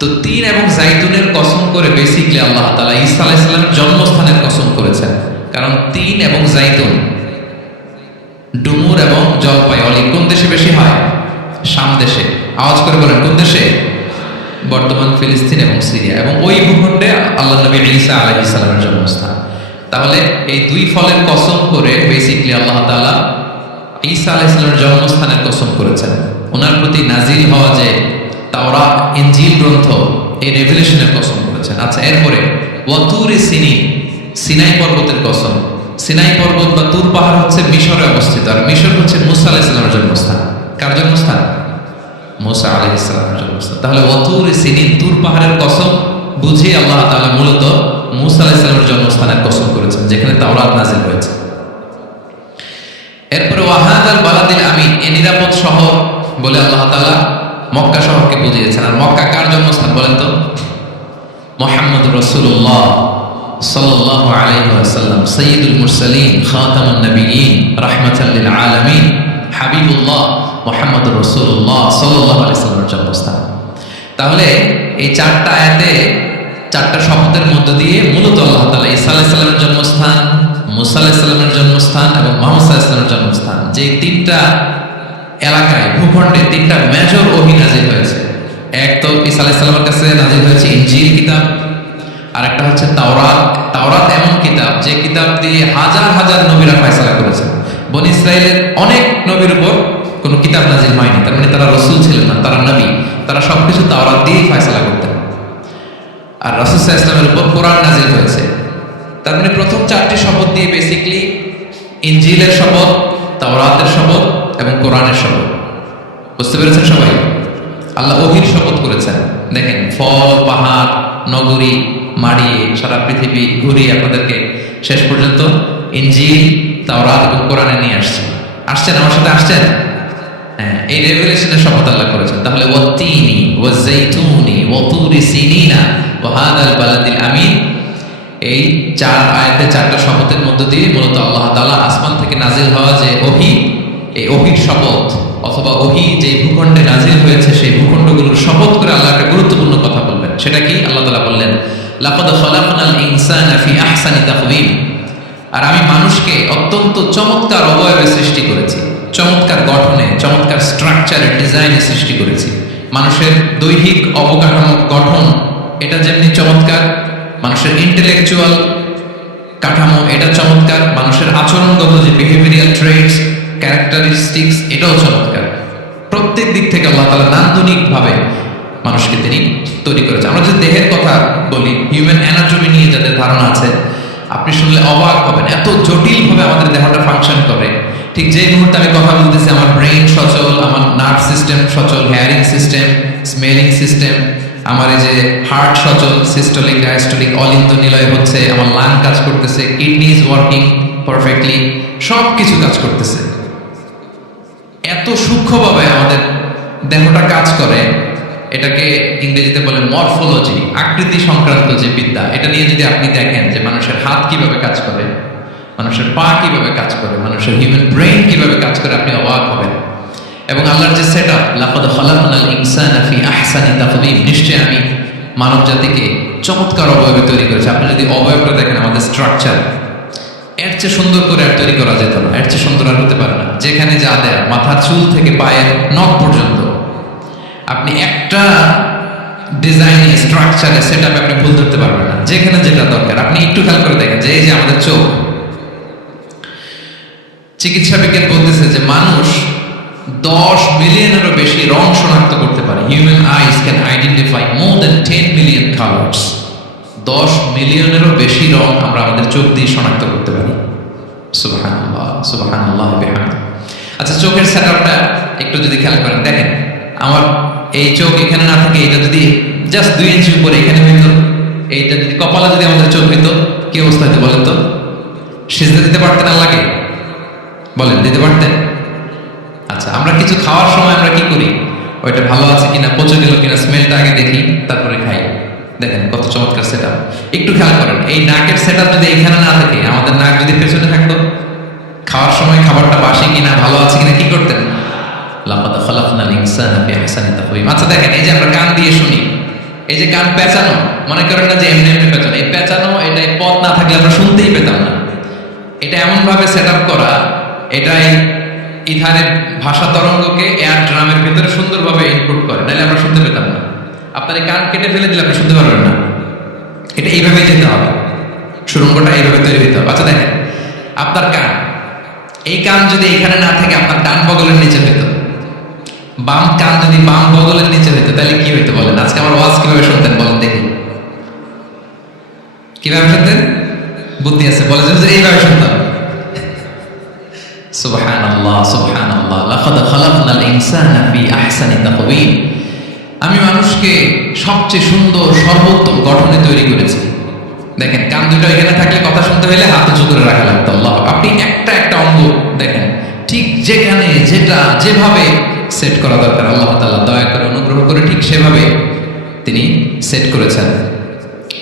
তো তিন এবং জাইতুনের কসম করে বেসিক্যালি আল্লাহ তাআলা ঈসা আলাইহিস সালামের জন্মস্থানের কসম করেছেন। কারণ তিন এবং জাইতুন, ডুমুর এবং জলপাই অলিভ কোন দেশে বেশি হয়? শাম দেশে। আওয়াজ করে বলেন কোন দেশে? বর্তমান ফিলিস্তিন এবং সিরিয়া, এবং ওই ভূখণ্ডে আল্লাহ নবী ঈসা আলাইহিস সালামের জন্মস্থান। তাহলে এই দুই ফলের কসম করে বেসিক্যালি আল্লাহ তাআলা ঈসা আলাইহিস সালামের জন্মস্থানের কসম করেছেন। ওনার প্রতি নাজিল হওয়া যে তাওরাত, ইনজিল গ্রন্থ, এই রেভেলেশনের কসম করেছেন। আচ্ছা, এরপরে ওয়াতুরি সিনিন, সিনাই পর্বতের কসম। সিনাই পর্বত বা তুর পাহাড় হচ্ছে মিশরে অবস্থিত, আর মিশর হচ্ছে মুসা আলাইহিস সালামের জন্মস্থান। কার জন্মস্থান? মুসা আলাইহিস সালামের জন্মস্থান। তাহলে ওয়াতুরি সিনিন, তুর পাহাড়ের কসম বুঝিয়ে আল্লাহ তাআলা মূলত মুসা আলাইহিস সালামের জন্মস্থানের কসম করেছেন, যেখানে তাওরাত নাযিল হয়েছে। এরপরে ওয়াহাদাল বালাদিল আমিন, এই নিরাপদ শহর বলে আল্লাহ তাআলা মক্কা শহরকে বুঝিয়েছেন। আর মক্কা কার জন্মস্থান বলেন তো? মুহাম্মদুর রাসূলুল্লাহ সাল্লাল্লাহু আলাইহি ওয়াসাল্লাম, সাইয়্যিদুল মুরসালিন, খাতামুন নবিয়্যিন, রাহমাতাল লিল আলামিন, হাবিবুল্লাহ মুহাম্মদুর রাসূলুল্লাহ সাল্লাল্লাহু আলাইহি ওয়াসাল্লামের জন্মস্থান। তাহলে এই চারটা আয়াতে চারটা শপথের মধ্য দিয়ে মূলত আল্লাহ তাআলা ঈসা আলাইহিস সালামের জন্মস্থান, মুসা আলাইহিস সালামের জন্মস্থান এবং মুহাম্মদ সাল্লাল্লাহু আলাইহি ওয়াসাল্লামের জন্মস্থান, যে তিনটা এলাকায়, ভূখণ্ডে তিনটা মেজর ওহী নাযিল হয়েছে। এক তো ঈসা আলাইহিস সালামের কাছে নাযিল হয়েছে ইনজিল কিতাব, আর একটা হচ্ছে তাওরাত। তাওরাত এমন কিতাব যে কিতাব দিয়ে হাজার হাজার নবীরা ফয়সালা করেছেন। বনী ইসরাইলের অনেক নবীর উপর কোনো কিতাব নাযিল হয়নি, তার মানে তারা রাসূল ছিলেন না, তারা নবী। তারা সবকিছু তাওরাত দিয়েই ফয়সালা করতেন। আর রাসূল সাল্লাল্লাহু আলাইহি ওয়াসাল্লামের উপর কোরআন নাযিল হয়েছে। তার মানে প্রথম চারটি শপথ দিয়ে বেসিক্যালি ইনজিলের শপথ, তাওরাতের শপথ এবং কোরআনের শপথ। বুঝতে পেরেছেন সবাই? আল্লাহ ওহীর শপথ করেছেন। দেখেন, ফল, পাহাড়, নগরী মাড়িয়ে সারা পৃথিবী ঘুরিয়ে আপনাদেরকে শেষ পর্যন্ত ইনজিল, তাওরাত এবং কোরআনে নিয়ে আসছেন। আসছেন আমার সাথে? আসছেন? হ্যাঁ, এই রেভেলেশনের শপথ আল্লাহ করেছেন। তাহলে ওয়াত্তিনি ওয়াযাইতুনি ওয়াতুরি সিনিনা ওয়া হাদাল বালাদিল আমিন, এই চার আয়াতে চারটা শপথের মধ্য দিয়ে মূলত আল্লাহ তাআলা আসমান থেকে নাজিল হওয়া যে ওহী, এই ওহীর শপথ অথবা ওহী যে ভূখণ্ডে নাজিল হয়েছে সেই ভূখণ্ডগুলোর শপথ করে আল্লাহ একটা গুরুত্বপূর্ণ কথা বলবেন। সেটা কি? আল্লাহ তাআলা বললেন, লাকাদ খালাকনাল ইনসানা ফি আহসানি তাকওয়িম, আর আমি মানুষকে অত্যন্ত চমৎকার অবয়বে সৃষ্টি করেছি, চমৎকার গঠনে, চমৎকার স্ট্রাকচারে, ডিজাইনে সৃষ্টি করেছি। মানুষের দৈহিক অবকাঠামো গঠন এটা যেমনি চমৎকার, মানুষের ইন্টেলেকচুয়াল কাঠামো এটা চমৎকার, মানুষের আচরণগত যে বিহেভিয়ারাল ট্রেটস, ক্যারেক্টারিস্টিক্স এটাও চমৎকার। প্রত্যেক দিক থেকে আল্লাহ তাআলা নান্দনিকভাবে মানুষকে তিনি তৈরি করেছেন। আমরা যদি দেহের কথা বলি, হিউম্যান অ্যানাটমি নিয়ে যাদের ধারণা আছে, আপনি শুনলে অবাক হবেন এত জটিলভাবে আমাদের দেহটা ফাংশন করে। ঠিক যেই মুহূর্তে আমি কথা বলতেছি আমার ব্রেইন সচল, আমার নার্ভ সিস্টেম সচল, হেয়ারিং সিস্টেম, স্মেলিং সিস্টেম, আমার এই যে হার্ট সচল, সিস্টোলিক, ডায়াস্টোলিক, অলিন্দ নিলয় হচ্ছে, আমার লাং কাজ করতেছে, কিডনি ইজ ওয়ার্কিং পারফেক্টলি, সব কিছু কাজ করতেছে। এত সূক্ষ্মভাবে আমাদের দেহটা কাজ করে, এটাকে ইংরেজিতে বলে মরফোলজি, আকৃতি সংক্রান্ত যে বিদ্যা। এটা নিয়ে যদি আপনি দেখেন যে মানুষের হাত কিভাবে কাজ করে, মানুষের পা কিভাবে কাজ করে, মানুষের হিউম্যান ব্রেইন কিভাবে কাজ করে, আপনি অবাক হবেন। এবং আল্লাহর যে সেটআপ, লাকাদ খালাকনাল ইনসানা ফি আহসানি তাকওয়িম, নিশ্চয়ই আমি মানব জাতিকে চমৎকার অবয়বে তৈরি করেছি। আপনি যদি অবয়বটা দেখেন, আমাদের স্ট্রাকচার, এর চেয়ে সুন্দর করে আর তৈরি করা যেত না, এর চেয়ে সুন্দর আর হতে পারে না। যেখানে যা দেয়, মাথার চুল থেকে পায়ের নখ পর্যন্ত, আপনি একটা ডিজাইনে, স্ট্রাকচারে, সেটআপে আপনি ভুল ধরতে পারবেন না। যেখানে যেটা দরকার, আপনি একটু খেয়াল করে দেখেন যে এই যে আমাদের চোখ, চিকিৎসা বিজ্ঞান বলতেছে যে মানুষ 10 মিলিয়নেরও বেশি রং শনাক্ত করতে পারে। Human ice can identify more than 10 million colours. 10 মিলিয়নেরও বেশি রং আমরা আমাদের চোখ দিয়ে শনাক্ত করতে পারি। সুবহানাল্লাহ, সুবহানাল্লাহ বিহামদিহি। আচ্ছা, চোখের সেটআপটা একটু যদি খেয়াল করেন, দেখেন আমার এই চোখ এখানে না থাকে, এটা যদি জাস্ট 2 ইঞ্চি উপরে এখানে হইতো, এইটা যদি কপালে যদি আমাদের চোখ হইতো, কি অবস্থা হতো বলেন তো? সিজদা দিতে পারতেন আল্লাহকে? বলেন, দিতে পারতেন? আচ্ছা, আমরা কিছু খাওয়ার সময় আমরা কি করি? ওইটা ভালো আছে কিনা, পচে গেল কিনা স্মেলটা আগে দেখি, তারপরে খাই। দেখেন কত চমৎকার সেট আপ। একটু খেয়াল করেন, এই নাকের সেট আপ যদি এইখানে না থাকে, আমাদের নাক যদি পেছনে থাকতো, খাওয়ার সময় খাবারটা বাসি কিনা ভালো আছে কিনা কি করতেন? লাকাদ খালাকনাল ইনসানা ফি আহসানি তাকওয়িম। আচ্ছা দেখেন, এই যে আমরা কান দিয়ে শুনি, এই যে কান পেঁচানো, মনে করেন না যে এমনি এমনি পেঁচানো, এই পেঁচানো, এটাই পথ না থাকলে আমরা শুনতেই পেতাম না। এটা এমন ভাবে সেট আপ করা, এটাই ইথারের ভাষা তরঙ্গকে এয়ার ড্রামের ভিতরে সুন্দরভাবে ইনপুট করে, নাহলে আমরা শুনতে পেতাম না। আপনার এই কান কেটে ফেলে দিলে আপনি শুনতে পারবেন না। এটা এইভাবে যেতে হবে, সুরঙ্গটা এইভাবে তৈরি হতে হবে। আচ্ছা দেখেন, আপনার কান, এই কান যদি এখানে না থাকে, আপনার ডান বগলের নিচে হইত, বাম কান যদি বাম বগলের নিচে হইতো, তাহলে কি হইতো বলেন? আজকে আমার ওয়াজ কিভাবে শুনতেন বলেন দেখি, কিভাবে শুনতেন? বুদ্ধি আছে বলে যে এইভাবে শুনতাম। সুবহানাল্লাহ, সুবহানাল্লাহ, লাকাদ খালাকনাল ইনসানা ফি আহসানি তাকওয়িম। আমি মানুষকে সবচেয়ে সুন্দর সর্বোত্তম গঠনে তৈরি করেছি। দেখেন, কান দুটো এখানে থাকলে কথা শুনতে হলে হাত উঁচু করে রাখা লাগতো। আল্লাহ, আপনি একটা একটা অঙ্গ দেখেন, ঠিক যেখানে যেটা যেভাবে সেট করা দরকার, আল্লাহ তাআলা দয়া করে অনুগ্রহ করে ঠিক সেভাবে তিনি সেট করেছেন।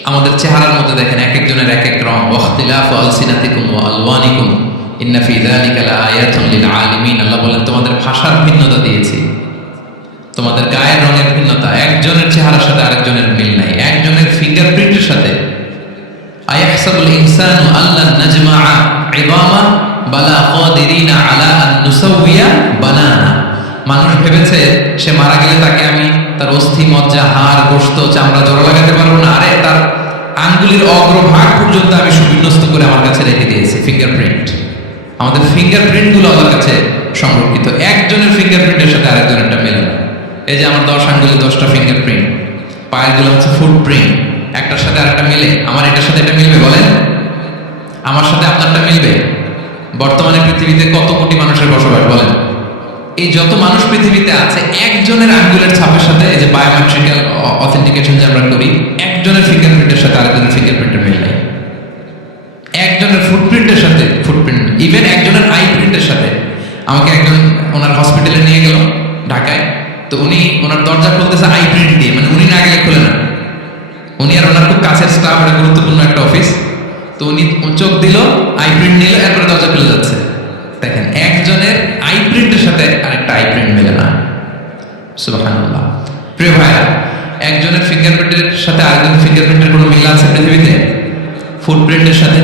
আমাদের চেহারার মধ্যে দেখেন এক একজনের এক এক রং। ওয়াখতিলাফু আলসিনাতিকুম ওয়া আলওয়ানিকুম ইন্না ফি যালিকা লাআয়াতুন লিল আলিমিন। আল্লাহ বলেন, তোমাদের ভাষার ভিন্নতা দিয়েছি, তোমাদের গায়ের রঙের ভিন্নতা, একজনের চেহারার সাথে আরেকজনের মিল নাই, একজনের ফিঙ্গারপ্রিন্টের সাথে। আয়াহসাবুল ইনসানু আল্লান নাজমাআ ইযামা বালা কাদিরিনা আলা আন নুসাউইয়া বানানা। মানুষ ভেবেছে সে মারা গেলে তাকে আমি তার অস্থি, মজ্জা, হাড়, গোশত, চামড়া জোড়া লাগাতে পারবো না। আরে তার আঙ্গুলির অগ্রভাগ পর্যন্ত আমি সুবিন্যস্ত করে আমার কাছে রেখে দিয়েছি, ফিঙ্গারপ্রিন্ট। আমাদের ফিঙ্গারপ্রিন্ট গুলো আমার কাছে সংরক্ষিত, একজনের ফিঙ্গারপ্রিন্টের সাথে আরেকজনেরটা মেলে না। এই যে আমার 10 আঙ্গুলে 10টা ফিঙ্গারপ্রিন্ট, পায়ের গুলো হচ্ছে ফুটপ্রিন্ট, একটার সাথে আরেকটা মিলে। আমার এটার সাথে এটা মিলবে বলেন? আমার সাথে আপনারটা মিলবে? বর্তমানে পৃথিবীতে কত কোটি মানুষের বসবাস বলেন? এই যত মানুষ পৃথিবীতে আছে, একজনের আঙ্গুলের ছাপের সাথে, এই যে বায়োমেট্রিক্যাল অথেন্টিকেশন যে আমরা করি, একজনের ফিঙ্গারপ্রিন্টের সাথে আরেকজনের ফিঙ্গারপ্রিন্টের মিল নাই। একজনের ফুটপ্রিন্টের সাথে ফুটপ্রিন্ট, ইভেন একজনের আই প্রিন্টের সাথে। আমাকে একজন ওনার হসপিটালে নিয়ে গেল ঢাকায়, তো উনি ওনার দরজা খুলতেছে আই প্রিন্ট দিয়ে, মানে উনি না গেলে খুলে না। উনি আর ওনার খুব কাছের স্টাফ, এটা গুরুত্বপূর্ণ একটা অফিস, তো উনি চোখ দিল, আই প্রিন্ট নিল, এরপরে দরজা খুলে যাচ্ছে। দেখেন, একজনের আই প্রিন্টের সাথে আরেকটা আই প্রিন্ট মেলে না। সুবহানাল্লাহ। প্রিয় ভাইরা, একজনের ফিঙ্গারপ্রিন্টের সাথে আরেকজনের ফিঙ্গারপ্রিন্টের কোনো মিল আছে পৃথিবীতে? ফুটপ্রিন্টের সাথে,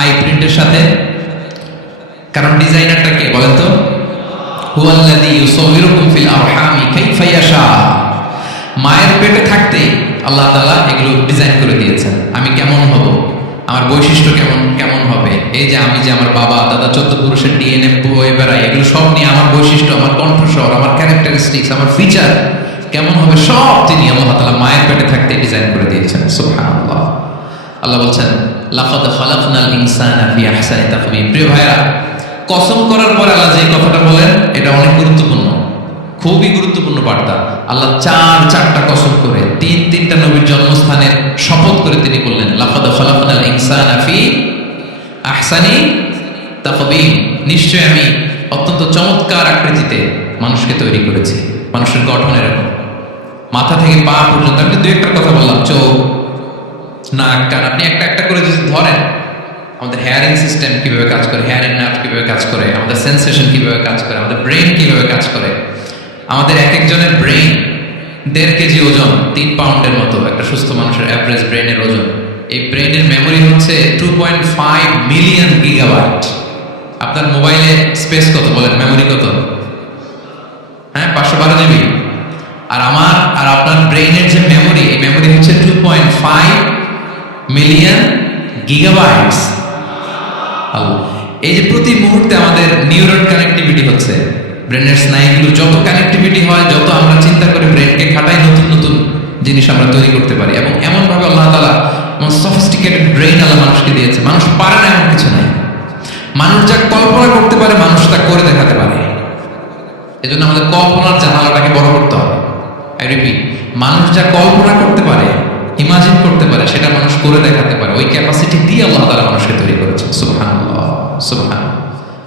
আই প্রিন্টের সাথে? কারণ ডিজাইনারটা কে বলেন তো? হুয়াল্লাযী ইউসাউবিরুকুম ফিল আরহামি কাইফা ইয়াশা। মায়ের পেটে থাকতে আল্লাহ তাআলা এগুলো ডিজাইন করে দিয়েছেন। আমি কেমন হব, আমার বৈশিষ্ট্য কেমন কেমন হবে, এই যে আমি যে আমার বাবা দাদা 14 পুরুষের ডিএনএ বয়ে বেড়াই, এগুলো সব নিয়ে আমার বৈশিষ্ট্য, আমার কণ্ঠস্বর, আমার ক্যারেক্টারিস্টিক্স, আমার ফিচার কেমন হবে, সব তিনি আল্লাহ তাআলা মায়ের পেটে থাকতে ডিজাইন করে দিয়েছেন। সুবহানাল্লাহ। আল্লাহ বলছেন, লাকাদ খালাকনাল ইনসানা ফি আহসানি তাকওয়িম। প্রিয় ভাইরা, কসম করার পর আল্লাহ যে কথাটা বলেন, এটা অনেক গুরুত্বপূর্ণ, খুবই গুরুত্বপূর্ণ বার্তা। আল্লাহ চারটা কসম করে তিনটা নবীর জন্মস্থানের শপথ করে তিনি বললেন, লাকাদ খালাকনাল ইনসানা ফি আহসানি তাকওয়িম। নিশ্চয় আমি অত্যন্ত চমৎকার আকৃতিতে মানুষকে তৈরি করেছি। মানুষের গঠন এরকম, মাথা থেকে পা পর্যন্ত। আমি দুই একটা কথা বললাম, চোখ, নাক, কান, আপনি একটা একটা করে যদি ধরেন, আমাদের হেয়ারিং সিস্টেম কিভাবে কাজ করে, হেয়ারিং নার্ভ কিভাবে কাজ করে, আমাদের সেন্সেশন কিভাবে কাজ করে, আমাদের ব্রেন কিভাবে কাজ করে। আমাদের এক একজনের ব্রেন 1.5 কেজি ওজন, 3 পাউন্ডের মতো একটা সুস্থ মানুষের অ্যাভারেজ ব্রেনের ওজন। এই ব্রেনের মেমোরি হচ্ছে 2.5 মিলিয়ন গিগাবাইট। আপনার মোবাইলে স্পেস কত বলেন, মেমোরি কত? হ্যাঁ, 512 জিবি। আর আমার আর আপনার ব্রেনের যে মেমোরি, এই মেমোরি হচ্ছে 2.5 মিলিয়ন গিগাবাইটস। এই যে প্রতি মুহূর্তে আমাদের নিউরন কানেক্টিভিটি হচ্ছে, ব্রেনের স্নায়ুগুলো যত কানেক্টিভিটি হয়, যত আমরা চিন্তা করে ব্রেনকে খাটাই, নতুন নতুন জিনিস আমরা তৈরি করতে পারি। এবং এমন ভাবে আল্লাহ তাআলা সফিস্টিকেটেড ব্রেন আল্লাহ মানুষকে দিয়েছে। মানুষ পারে না এমন কিছু নাই। মানুষ যা কল্পনা করতে পারে, মানুষ তা করে দেখাতে পারে। এজন্য আমাদের কল্পনার জানালাটাকে বড় করতে হবে। আই রিপিট, মানুষ যা কল্পনা করতে পারে, ইমাজিন করতে পারে, সেটা মানুষ করে দেখাতে পারে। ওই ক্যাপাসিটি দিয়ে আল্লাহ তাআলা মানুষকে তৈরি করেছেন। সুবহানাল্লাহ, সুবহানাল্লাহ।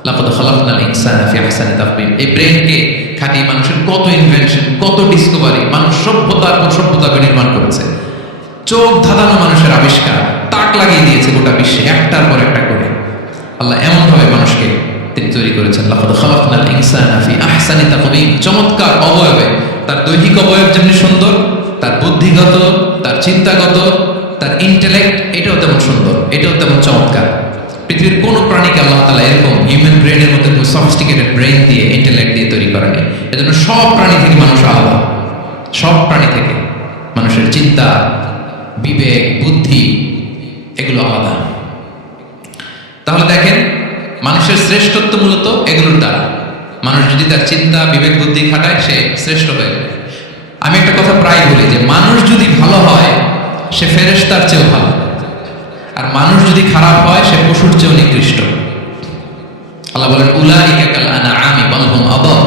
লাকাদ খালাকনাল ইনসানা ফি আহসানি তাকওয়িম। এই ব্রেনকে খাটিয়ে মানুষের কত ইনভেনশন, কত ডিসকভারি, মানুষ সভ্যতার পর সভ্যতাকে নির্মাণ করেছে। চোখ ধাঁধানো মানুষের আবিষ্কার তাক লাগিয়ে দিয়েছে গোটা বিশ্বে একটার পর একটা করে। আল্লাহ এমন ভাবে মানুষকে তিনি তৈরি করেছেন, লাকাদ খালাকনাল ইনসানা ফি আহসানি তাকওয়িম। চমৎকার অবয়বে, তার দৈহিক অবয়ব যেমনি সুন্দর, তার বুদ্ধিগত, তার চিন্তাগত, তার ইন্টেলেক্ট এটাও তেমন সুন্দর, এটাও তেমন চমৎকার। পৃথিবীর কোন প্রাণীকে আল্লাহ তাআলা এরকম হিউম্যান ব্রেনের মধ্যে সফিস্টিকেটেড ব্রেন দিয়ে, ইন্টেলেক্ট দিয়ে তৈরি করেনি। এজন্য সব প্রাণী থেকে মানুষ আলাদা, সব প্রাণী থেকে মানুষের চিন্তা, বিবেক, বুদ্ধি এগুলো আলাদা। তাহলে দেখেন মানুষের শ্রেষ্ঠত্ব মূলত এগুলোর দ্বারা। মানুষ যদি তার চিন্তা, বিবেক, বুদ্ধি খাটায় সে শ্রেষ্ঠ হয়ে যাবে। আমি একটা কথা প্রায় বলি যে মানুষ যদি ভালো হয় সে ফেরেশতার চেয়েও ভালো, আর মানুষ যদি খারাপ হয় সে পশুর চেয়েও নিকৃষ্ট। আল্লাহ বলেন উলাইকা কাল আনআমি বাল হুম আদাল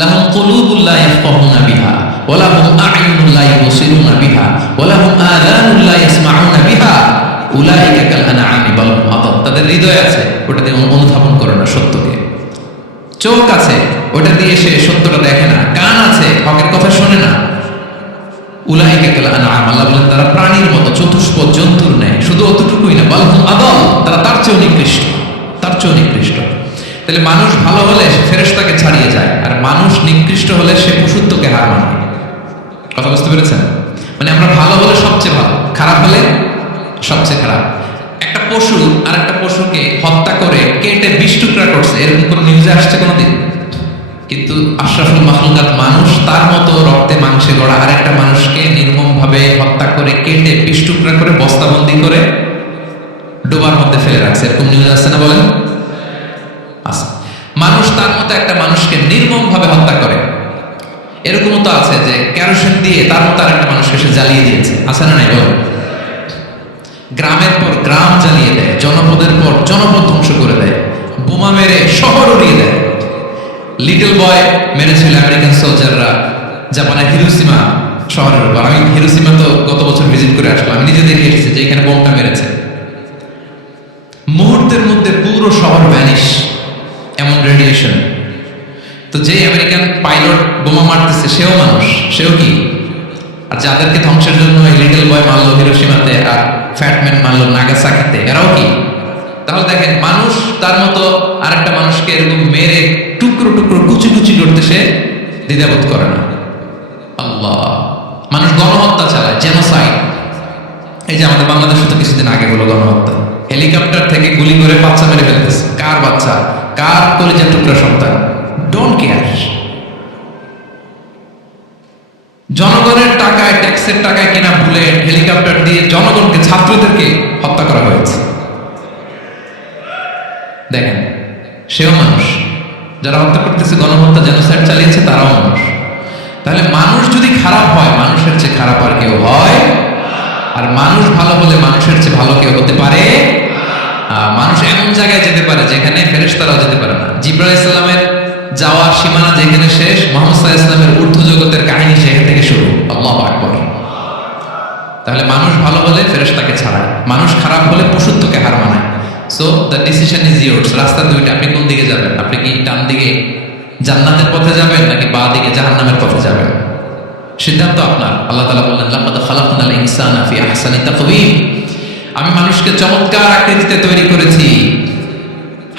লাহুম কুলুবুন লা ইয়াফকাহুনা বিহা ওয়া লাহুম আ'য়ুনুন লা ইউবসিরুনা বিহা ওয়া লাহুম আযানুন লা ইয়াসমাউনা বিহা উলাইকা কাল আনআমি বাল হুম আদাল। তাদের হৃদয় আছে, ওটা দিয়ে অনুধাবন করে না সত্যকে। চোখ আছে, ওটা দিয়ে সে সত্যটা দেখে না। কান আছে, হকের কথা শোনে না। উলাইকা কাল আনআম, আল্লাহ বলেন তারা প্রাণীর মতো, চতুষ্পদ জন্তুর ন্যায়। শুধু অতটুকুই না, বাল হুম আদাল, তারা তার চেয়েও নিকৃষ্ট, তার চেয়েও নিকৃষ্ট। তাহলে মানুষ ভালো হলে সে ফেরেশতাকে ছাড়িয়ে যায়, আর মানুষ নিকৃষ্ট হলে সে পশুত্বকে হার মানে। কথা বুঝতে পেরেছেন? মানে আমরা ভালো হলে সবচেয়ে ভালো, খারাপ হলে সবচেয়ে খারাপ। একটা পশু আর একটা পশুকে হত্যা করে কেটে 20 টুকরা করছে, এরকম কোন নিউজে আসছে কোনোদিন? কিন্তু আশরাফুল মাখলুকাত মানুষ তার মতো রক্তে মাংসে গড়া আরেকটা মানুষকে নির্মম ভাবে হত্যা করে কেটে 20 টুকরা করে বস্তাবন্দি করে ডোবার মধ্যে ফেলে রাখছে, এরকম নিউজ আসছে না বলেন? আছে। মানুষ তার মতো একটা মানুষকে নির্মম ভাবে হত্যা করে। এরকমও তো আছে যে কেরোসিন দিয়ে তার মতো আরেকটা মানুষকে সে জ্বালিয়ে দিয়েছে, আছে না নাই বলেন? গ্রামের পর গ্রাম জ্বালিয়ে দেয়, জনপদের পর জনপদ ধ্বংস করে দেয়, বোমা মেরে শহর উড়িয়ে দেয়। লিটল বয় মেরেছিল আমেরিকান সোলজাররা জাপানের হিরোশিমা শহরের উপর। আমি হিরোশিমা তো গত বছর ভিজিট করে আসলাম, আমি নিজে দেখে এসেছি যে এখানে বোমটা মেরেছে। মুহূর্তের মধ্যে পুরো শহর ভ্যানিশ, এমন রেডিয়েশন। তো যে আমেরিকান পাইলট বোমা মারতেছে সেও মানুষ, সেও কি? আর যাদেরকে ধ্বংসের জন্য এই লিটল বয় মারলো হিরোশিমাতে আর ফ্যাটম্যান মারলো নাগাসাকিতে, এরাও কি? তাহলে দেখেন মানুষ তার মতো আরেকটা মানুষকে এরকম মেরে টুকরো টুকরো কুচি কুচি করতে সে দ্বিধাবোধ করে না। আল্লাহ, মানুষ গণহত্যা চালায়, জেনোসাইড। এই যে আমাদের বাংলাদেশে তো কিছুদিন আগে হলো গণহত্যা, হেলিকপ্টার থেকে গুলি করে বাচ্চা মেরে ফেলতেছে। কার বাচ্চা? কার কলিজার টুকরা সন্তান? Don't care. জনগণের টাকায়, ট্যাক্সের টাকায় কেনা বুলেট, হেলিকপ্টার দিয়ে জনগণকে, ছাত্রদেরকে হত্যা করা হয়েছে। দেখেন, সেও মানুষ। যারা হত্যা করতেছে, গণহত্যা, জেনোসাইড চালিয়েছে, তারাও মানুষ। তাহলে মানুষ যদি খারাপ হয়, মানুষের চেয়ে খারাপ আর কেউ হয়? আর মানুষ ভালো হলে মানুষের চেয়ে ভালো কেউ হতে পারে? মানুষ এমন জায়গায় যেতে পারে যেখানে ফেরেশতারাও যেতে পারে না। জিবরাইল ইসলামের যাওয়ার সীমানা যেখানে শেষ, মুহাম্মদ সাল্লাল্লাহু আলাইহি ওয়াসাল্লামের ঊর্ধ্ব জগতের কাহিনী সেখান থেকে শুরু। আল্লাহু আকবার। তাহলে মানুষ ভালো হলে ফেরেশতাকে ছাড়ায়, মানুষ খারাপ হলে পশুত্বকে হার মানায়। So the decision is yours. রাস্তা দুইটা, আপনি কোন দিকে যাবেন? আপনি কি ডান দিকে জান্নাতের পথে যাবেন নাকি বাঁ দিকে জাহান্নামের পথে যাবেন? সিদ্ধান্ত আপনার। আল্লাহ তাআলা বললেন লাকাদ খালাকনাল ইনসানা ফি আহসানি তাকওয়িম। আমি মানুষকে চমৎকার আকৃতিতে তৈরি করেছি।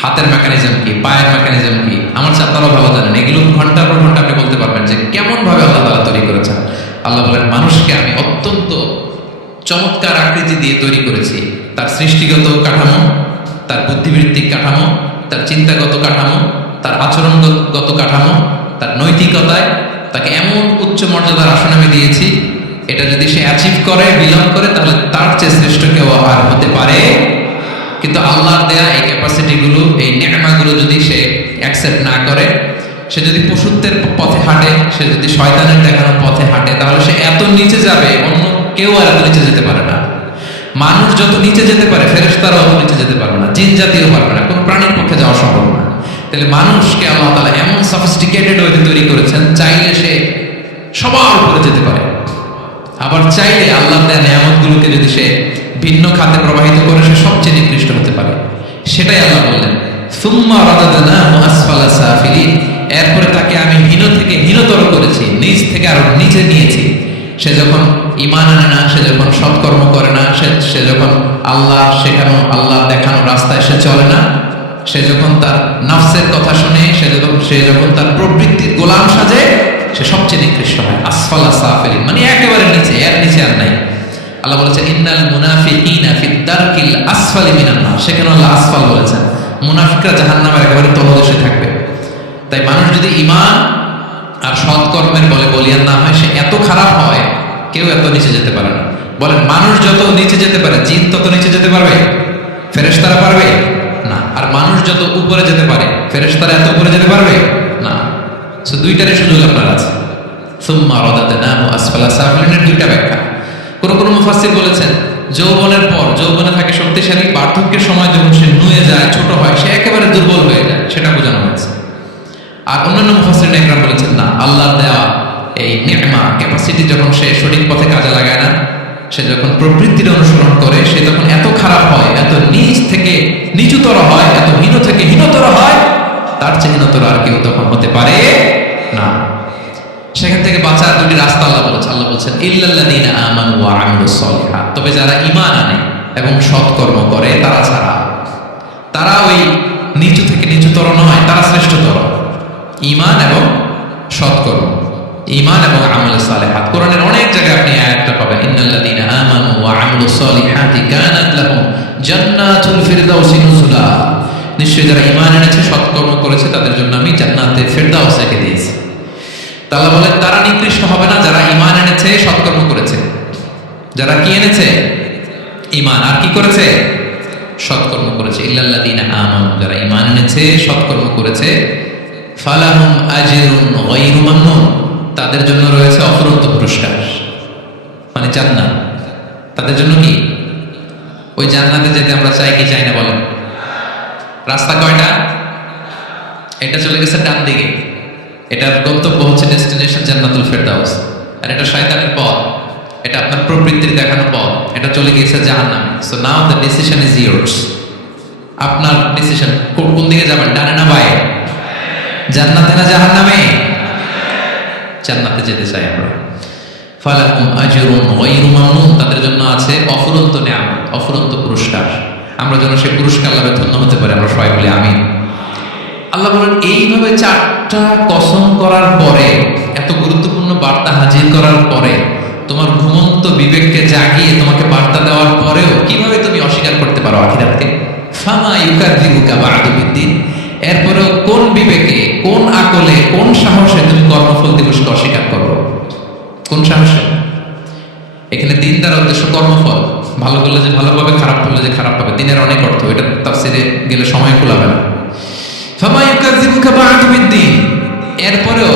হাতের মেকানিজম কি, পায়ের মেকানিজম কি, আমার চেয়ে আপনারাও ভালো জানেন। এগুলো ঘন্টার পর ঘন্টা আপনি বলতে পারবেন যে কেমন ভাবে আল্লাহ তাআলা তৈরি করেছেন। আল্লাহ বলেন মানুষকে আমি অত্যন্ত চমৎকার আকৃতি দিয়ে তৈরি করেছি। তার সৃষ্টিগত কাঠামো, তার বুদ্ধিবৃত্তিক কাঠামো, তার চিন্তাগত কাঠামো, তার আচরণগত কাঠামো, তার নৈতিকতায় তাকে এমন উচ্চ মর্যাদার আসন আমি দিয়েছি, এটা যদি সে অ্যাচিভ করে, বিলং করে, তাহলে তার চেয়ে শ্রেষ্ঠ কেউ আর হতে পারে। কিন্তু আল্লাহর দেয়া এই ক্যাপাসিটি গুলো, এই নেয়ামাগুলো যদি সে অ্যাকসেপ্ট না করে, সে যদি পশুত্বের পথে হাঁটে, সে যদি শয়তানের দেখানো পথে হাঁটে, তাহলে সে এত নিচে যাবে, অন্য কেউ আর এত নিচে যেতে পারে না। মানুষ যত নিচে যেতে পারে, ফেরেশতারাও অত নিচে যেতে পারবে না, জিন জাতিও পারবে না, কোন প্রাণীর পক্ষে যাওয়া সম্ভব না। তাহলে মানুষকে আল্লাহ তাআলা এমন সফিস্টিকেটেড ওয়েতে তৈরি করেছেন, চাইলে সে সবার উপরে যেতে পারে, আবার চাইলে আল্লাহর দেয়া নিয়ামতগুলোকে যদি সে ভিন্ন খাতে প্রবাহিত করে, সে সবচেয়ে নিকৃষ্ট হতে পারে। সেটাই আল্লাহ বললেন সুম্মা রাদাদনাহু আসফালা সাফিলিন, এরপরে তাকে আমি হীন থেকে হীনতর করেছি, নিচ থেকে আরো নিচে নিয়েছি। সে যখন ঈমান আনে না, সে যখন সৎকর্ম করে না, সে যখন আল্লাহ শেখানো, আল্লাহ দেখানো রাস্তায় সে চলে না, সে যখন তার নাফসের কথা শুনে, সে যখন তার প্রবৃত্তির গোলাম সাজে, সে সবচেয়ে নিকৃষ্ট হয়। আসফালা সাফিলিন মানে একেবারে নিচে, এর নিচে আর নাই। আল্লাহ বলেছেন ইন্নাল মুনাফিকিনা ফিদ দারকিল আসফালি মিনান নার, সেখানে আল্লাহ আসফাল বলেছেন। মুনাফিকরা জাহান্নামের একেবারে তলদেশে থাকবে। তাই মানুষ যদি ঈমান আর সৎকর্মের বলে বলিয়ান না হয়, সে এত খারাপ হয়, কেউ এত নিচে যেতে পারে না। বলেন মানুষ যত নিচে যেতে পারে, জিন তত নিচে যেতে পারবে? ফেরেশতারা পারবে না। আর মানুষ যত উপরে যেতে পারে, ফেরেশতারা এত উপরে যেতে পারবে না। সো দুইটারই সুযোগ আপনার আছে। সুম্মা রাদাদনাহু আসফালা সাফিলিনের দুইটা ব্যাখ্যা। কোন কোন মুফাসসির বলেছেন যৌবনের পর, যৌবনে থাকে শক্তিশালী, বার্ধক্যের সময় যখন সে নুয়ে যায়, ছোট হয়, সে একেবারে দুর্বল হয়ে যায়, সেটা বোঝানো হয়েছে। আর অন্যান্য মুফাসসির একরাম বলেছেন না, আল্লাহর দেওয়া এই নি'মা, ক্যাপাসিটি যখন সে সঠিক পথে কাজে লাগায় না, সে যখন প্রবৃত্তির অনুসরণ করে, সে তখন এত খারাপ হয়, এত নিচ থেকে নিচুতর হয়, এত হীন থেকে হীনতর হয়, তার চেয়ে হীনতর আর কেউ তখন হতে পারে না। সেখান থেকে বাঁচার দুটি রাস্তা আল্লাহ বলেছেন। আল্লাহ বলছেন ইল্লাল্লাযীনা আমানু ওয়া আমিলুস সালিহাত, তবে যারা ঈমান আনে এবং সৎকর্ম করে তারা ছাড়া। তারা ওই নিচু থেকে নিচুতর নয়, তারা শ্রেষ্ঠতর। ঈমান এবং সৎকর্ম, ঈমান এবং আমালুস সালিহাত। কোরআনের অনেক জায়গায় আপনি আয়াতটা পাবেন, ইন্নাল্লাযীনা আমানু ওয়া আমিলুস সালিহাতি কানাত লাহুম জান্নাতুল ফিরদাউসি নুজুলা, নিশ্চয়ই যারা ঈমান এনেছে, সৎকর্ম করেছে, তাদের জন্য আমি জান্নাতে ফিরদাউস রেখে দিয়েছি। আল্লাহ বলেন তারা নিকৃষ্ট হবে না যারা ঈমান এনেছে, সৎকর্ম করেছে। যারা কি এনেছে? ঈমান, আর কি করেছে? সৎকর্ম করেছে। ইল্লাল্লাযীনা আমানু, যারা ঈমান এনেছে, সৎকর্ম করেছে, ফালাহুম আজরুন গায়রু মামনুন, তাদের জন্য রয়েছে অফুরন্ত পুরস্কার, মানে জান্নাত। তাদের জন্য কি? ওই জান্নাতে যেতে আমরা চাই কি চাই না বলেন? রাস্তা কয়টা? এটা চলে গেছে ডান দিকে, এটার গন্তব্য হচ্ছে ডেস্টিনেশন জান্নাতুল ফেরদাউস। আর এটা শয়তানের পথ, এটা আপনার প্রবৃত্তির দেখানো পথ, এটা চলে গিয়েছে জাহান্নামে। So now the decision is years. আপনার ডিসিশন, কোন দিকে যাবেন, ডানে না বায়ে? জান্নাতে না জাহান্নামে? জান্নাতে যেতে চাই আমরা। ফালাহুম আজরুন গায়রু মামনুন, তাদের জন্য আছে অফুরন্ত নিয়ামত, অফুরন্ত পুরস্কার। আমরা যেন সেই পুরস্কার লাভে ধন্য হতে পারি, আমরা সবাই বলি আমিন। আল্লাহ বলেন এইভাবে চারটা কসম করার পরে, এত গুরুত্বপূর্ণ বার্তা হাজির করার পরে, তোমার ঘুমন্ত বিবেককে জাগিয়ে তোমাকে বার্তা দেওয়ার পরেও কিভাবে তুমি অস্বীকার করতে পারো আখিরাতকে? ফামা ইউকাযযিবুকা বা'দু বিদ্দিন, এরপরেও কোন বিবেকে, কোন আকলে, কোন সাহসে তুমি কর্মফল দিবসকে অস্বীকার করো? কোন সাহসে? এখানে দিন দ্বারা উদ্দেশ্য কর্মফল। ভালো করলে যে ভালো পাবে, খারাপ করলে যে খারাপ পাবে। দিনের অনেক অর্থ, এটা তাফসীরে গেলে সময় কুলাবে না। ফামা ইউকাযযিবুকা বা'দু বিদ্দিন, এরপরেও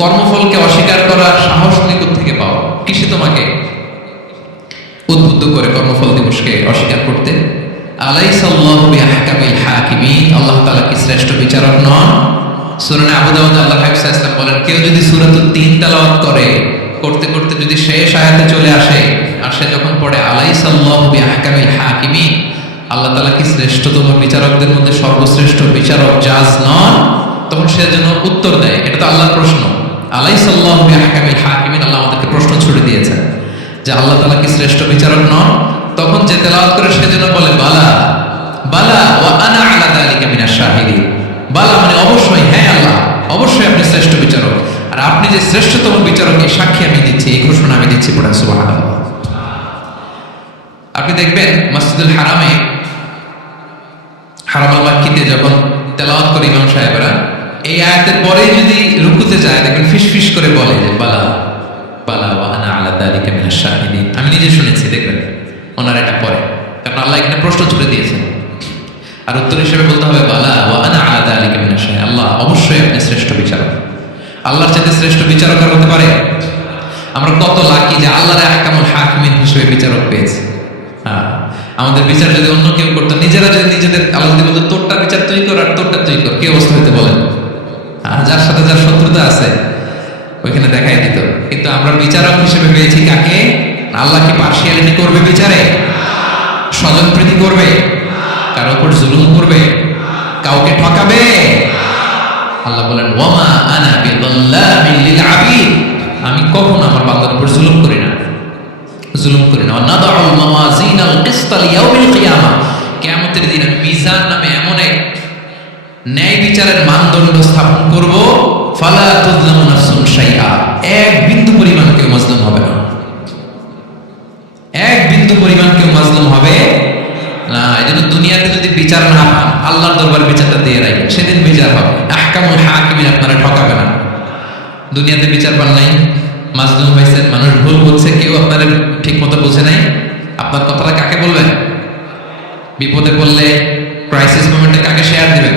কর্মফলকে অস্বীকার করার সাহস নিকট থেকে পাও? কিসে তোমাকে উদ্বুদ্ধ করে কর্মফল দিবসকে অস্বীকার করতে? আলাইসাল্লাহু বিআহকামিল হাকিমিন, আল্লাহ তাআলা কি শ্রেষ্ঠ বিচারক নন? সূরা আবু দাউদ আল্লাহ হাবিব সাল্লাল্লাহু আলাইহি ওয়াসাল্লাম বলেন, কেউ যদি সূরাতুত তিন তেলাওয়াত করে, করতে করতে যদি শেষ আয়াতে চলে আসে, আর সে যখন পড়ে আলাইসাল্লাহু বিআহকামিল হাকিমিন, আল্লাহ তাআলা কি শ্রেষ্ঠতম বিচারকদের মধ্যে সর্বশ্রেষ্ঠ বিচারক জাজ নন? তখন সে যেন উত্তর দেয়, এটা তো আল্লাহর প্রশ্ন। আলাইসাল্লাহু বিআহকামিল হাকিমিন, আল্লাহ আমাদেরকে প্রশ্ন ছুড়ে দিয়েছেন যে আল্লাহ তাআলা কি শ্রেষ্ঠ বিচারক নন? তখন যে তেলাওয়াত করে সে যেন বলে বালা বালা ওয়া আনা আলা যালিকা মিনাশ শাহিদিন। বালা মানে অবশ্যই, হ্যাঁ আল্লাহ অবশ্যই আপনি শ্রেষ্ঠ বিচারক, আর আপনি যে শ্রেষ্ঠতম বিচারক এই সাক্ষী আমি দিচ্ছি, এই ঘোষণা আমি দিচ্ছি। পড়েন সুবহানাল্লাহ। আপনি দেখবেন মসজিদুল হারামে, হারামুল মাক্কিতে যখন তেলাওয়াত করে ইমাম সাহেবরা, এই আয়াতের পরে যদি রুকুতে যায়, দেখবেন ফিসফিস করে বলে যে বালা বালা ওয়া আনা আলা যালিকা মিনাশ শাহিদিন। আমি নিজে শুনেছি, দেখবেন ওনারা এটা পড়ে, কারণ আল্লাহ এখানে প্রশ্ন ছুড়ে দিয়েছেন। আর উত্তর হিসেবে বলতে হবে বালা ওয়া আনা আলা যালিকা মিনাশ শাহিদিন, আল্লাহ অবশ্যই আপনি শ্রেষ্ঠ বিচারক। আল্লাহর চাইতে শ্রেষ্ঠ বিচারক আর হতে পারে? আমরা কত লাকি যে আল্লাহর আহকামুল হাকিমিন হিসেবে বিচারক পেয়েছি। আমাদের বিচার যদি অন্য কেউ করতো, নিজেরা যদি নিজেদের, আল্লাহ যদি বলতো তোরটা বিচার তুই কর আর তোরটা তুই কর, কি অবস্থা হইতে বলেন? যার সাথে যার শত্রুতা আছে ওইখানে দেখাই দিত। কিন্তু আমরা বিচারক হিসেবে পেয়েছি কাকে? আল্লাহ কি পার্সিয়ালিটি করবে বিচারে? স্বজনপ্রীতি করবে? কারো উপর জুলুম করবে? কাউকে ঠকাবে? আল্লাহ বলেন ওয়ামা আনা বিযাল্লামিল লিল আবিদ, আমি কখনো আমার বান্দার উপর জুলুম করি না। নাদাউল মাওয়াজিনাল কিসতা লিয়াউমিল কিয়ামা, কিয়ামতের দিন আমি মিজান নামে এমন এক ন্যায় বিচারের মানদণ্ড স্থাপন করব, ফালা তুযলামু নাফসুন শাইআ, এক বিন্দু পরিমাণ কেউ মাজলুম হবে না। এক বিন্দু পরিমাণ কেউ মাজলুম হবে না। এজন্য দুনিয়াতে যদি বিচার না পান, আল্লাহর দরবারে বিচারটা দিয়ে রাখেন, সেদিন বিচার হবে। আহকামুল হাকিমিন আপনারা ঠকাবে না। দুনিয়াতে বিচার পান নাই, মাজলুম হয়েছেন, মানুষ ভুল বলছে, কেউ আপনাদের ঠিক মতো বুঝে নাই, আপনার কথাটা কাকে বলবেন? বিপদে পড়লে ক্রাইসিস মোমেন্টে কাকে শেয়ার দিবেন?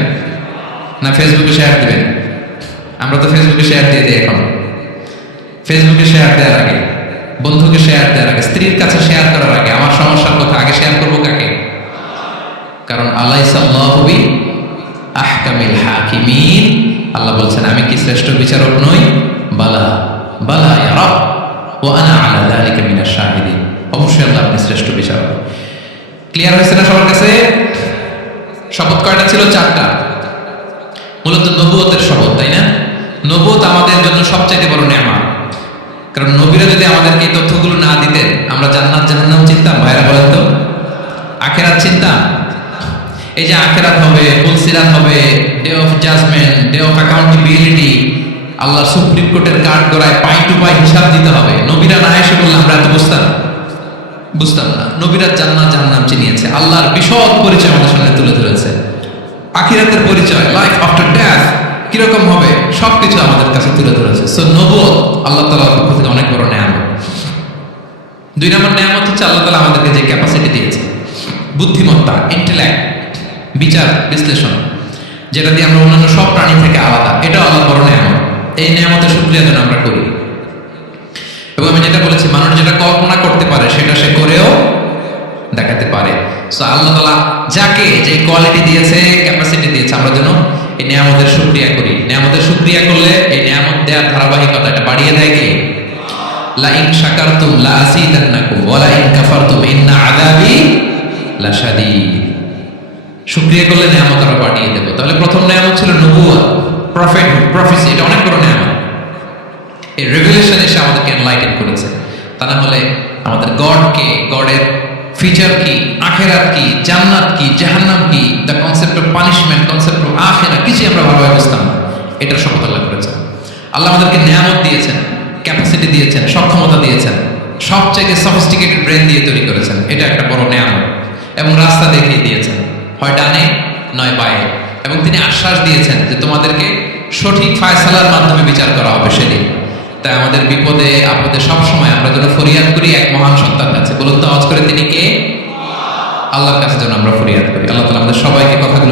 না ফেসবুকে শেয়ার দিবেন? আমরা তো ফেসবুকে শেয়ার দিয়ে দিই এখন। ফেসবুকে শেয়ার দেওয়ার আগে, বন্ধুকে শেয়ার দেওয়ার আগে, স্ত্রীর কাছে শেয়ার করার আগে আমার সমস্যার কথা আগে শেয়ার করবো কাকে? কারণ আলাইসাল্লাহু বি আহকামিল হাকিমিন, আল্লাহ বলছেন আমি কি শ্রেষ্ঠ বিচারক নই? বালা বালা ইয়া রাব ওয়া আনা আলা যালিকা মিনাশ শাহিদিন, অবশ্যই আল্লাহ আপনি শ্রেষ্ঠ বিচারক। ক্লিয়ার হয়েছে না সবার কাছে? শপথ কয়টা ছিল? 4টা। মূলত নবুয়তের শপথ, তাই না? নবুয়ত আমাদের জন্য সবচাইতে বড় নেয়ামত। কারণ নবীরা যদি আমাদেরকে এই তথ্যগুলো না দিতেন, আমরা জান্নাত জাহান্নাম চিনতাম? ভাইরা বলেন তো, আখিরাত চিনতাম? এই যে আখিরাত হবে, পুলসিরাত হবে, day of judgement, day of accountability, Allah supreme কোর্টের কাঠ গড়ায় পাই টু পাই হিসাব দিতে হবে, নবীরা না এসে বললে আমরা এত বুঝতাম না। নবীরা জান্নাত জাহান্নাম চিনিয়েছে, আল্লাহর বিশদ পরিচয় আমাদের সামনে তুলে ধরেছে, আখিরাতের পরিচয়, লাইফ আফটার ডেথ কিরকম হবে, সবকিছু আমাদের কাছে তুলে ধরেছে। সো নবুয়ত আল্লাহ তাআলার পক্ষ থেকে অনেক বড় নেয়ামত। 2 নম্বর নেয়ামত হচ্ছে আল্লাহ তাআলা আমাদেরকে যে ক্যাপাসিটি দিয়েছে, বুদ্ধিমত্তা, ইন্টেলেক্ট, বিচার বিশ্লেষণ, যেটা দিয়ে আমরা অন্যান্য সব প্রাণী থেকে আলাদা, এটা আল্লাহর বড় নেয়ামত। এই নেয়ামতের শুকরিয়া যেন আমরা করি। এবং আমি যেটা বলেছি, মানুষ যেটা কল্পনা করতে পারে সেটা সে করেও দেখাতে পারে। সো আল্লাহ তাআলা যাকে যে কোয়ালিটি দিয়েছে, ক্যাপাসিটি দিয়েছে, আমরা যেন এই নিয়ামতের শুকরিয়া করি। নিয়ামতের শুকরিয়া করলে এই নিয়ামত দেওয়ার ধারাবাহিকতা এটা বাড়িয়ে দেয় কে? লা ইন শাকারতুম লা আযীদান্নাকুম ওয়া লা ইন কাফারতুম ইন্না আযাবি লাশাদীদ। শুকরিয়া করলে নিয়ামত আরো বাড়িয়ে দেব। তাহলে প্রথম নিয়ামত ছিল নবুয়ত, প্রফেসি, এটা অনেক বড় নিয়ামত। এই রেভেলেশন এসে আমাদেরকে এনলাইটেন করেছে। তা না হলে আমাদের গডকে, গডের ফিচার কি, আখেরাত কি, জান্নাত কি, জাহান্নাম কি, the concept of punishment, concept of আখিরা, কিছু আমরা ভালোভাবে বুঝতাম না। এটার শপথ আল্লাহ করেছেন। আল্লাহ আমাদেরকে নিয়ামত দিয়েছেন, ক্যাপাসিটি দিয়েছেন, সক্ষমতা দিয়েছেন, সবচেয়ে সফিস্টিকেটেড ব্রেন দিয়ে তৈরি করেছেন, এটা একটা বড় নিয়ামত। এবং রাস্তা দেখিয়ে দিয়েছেন, হয় ডানে নয় বায়ে। এবং তিনি আশ্বাস দিয়েছেন যে তোমাদেরকে সঠিক ফায়সালার মাধ্যমে বিচার করা হবে সেদিন। তাই আমাদের বিপদে আপদে সবসময় আমরা যেন ফরিয়াদ করি এক মহান সত্তার কাছে। বলুন তো আওয়াজ করে, তিনি কে? আল্লাহর কাছে যেন আমরা ফরিয়াদ করি। আল্লাহ তাআলা আমাদের সবাইকে কথাগুলো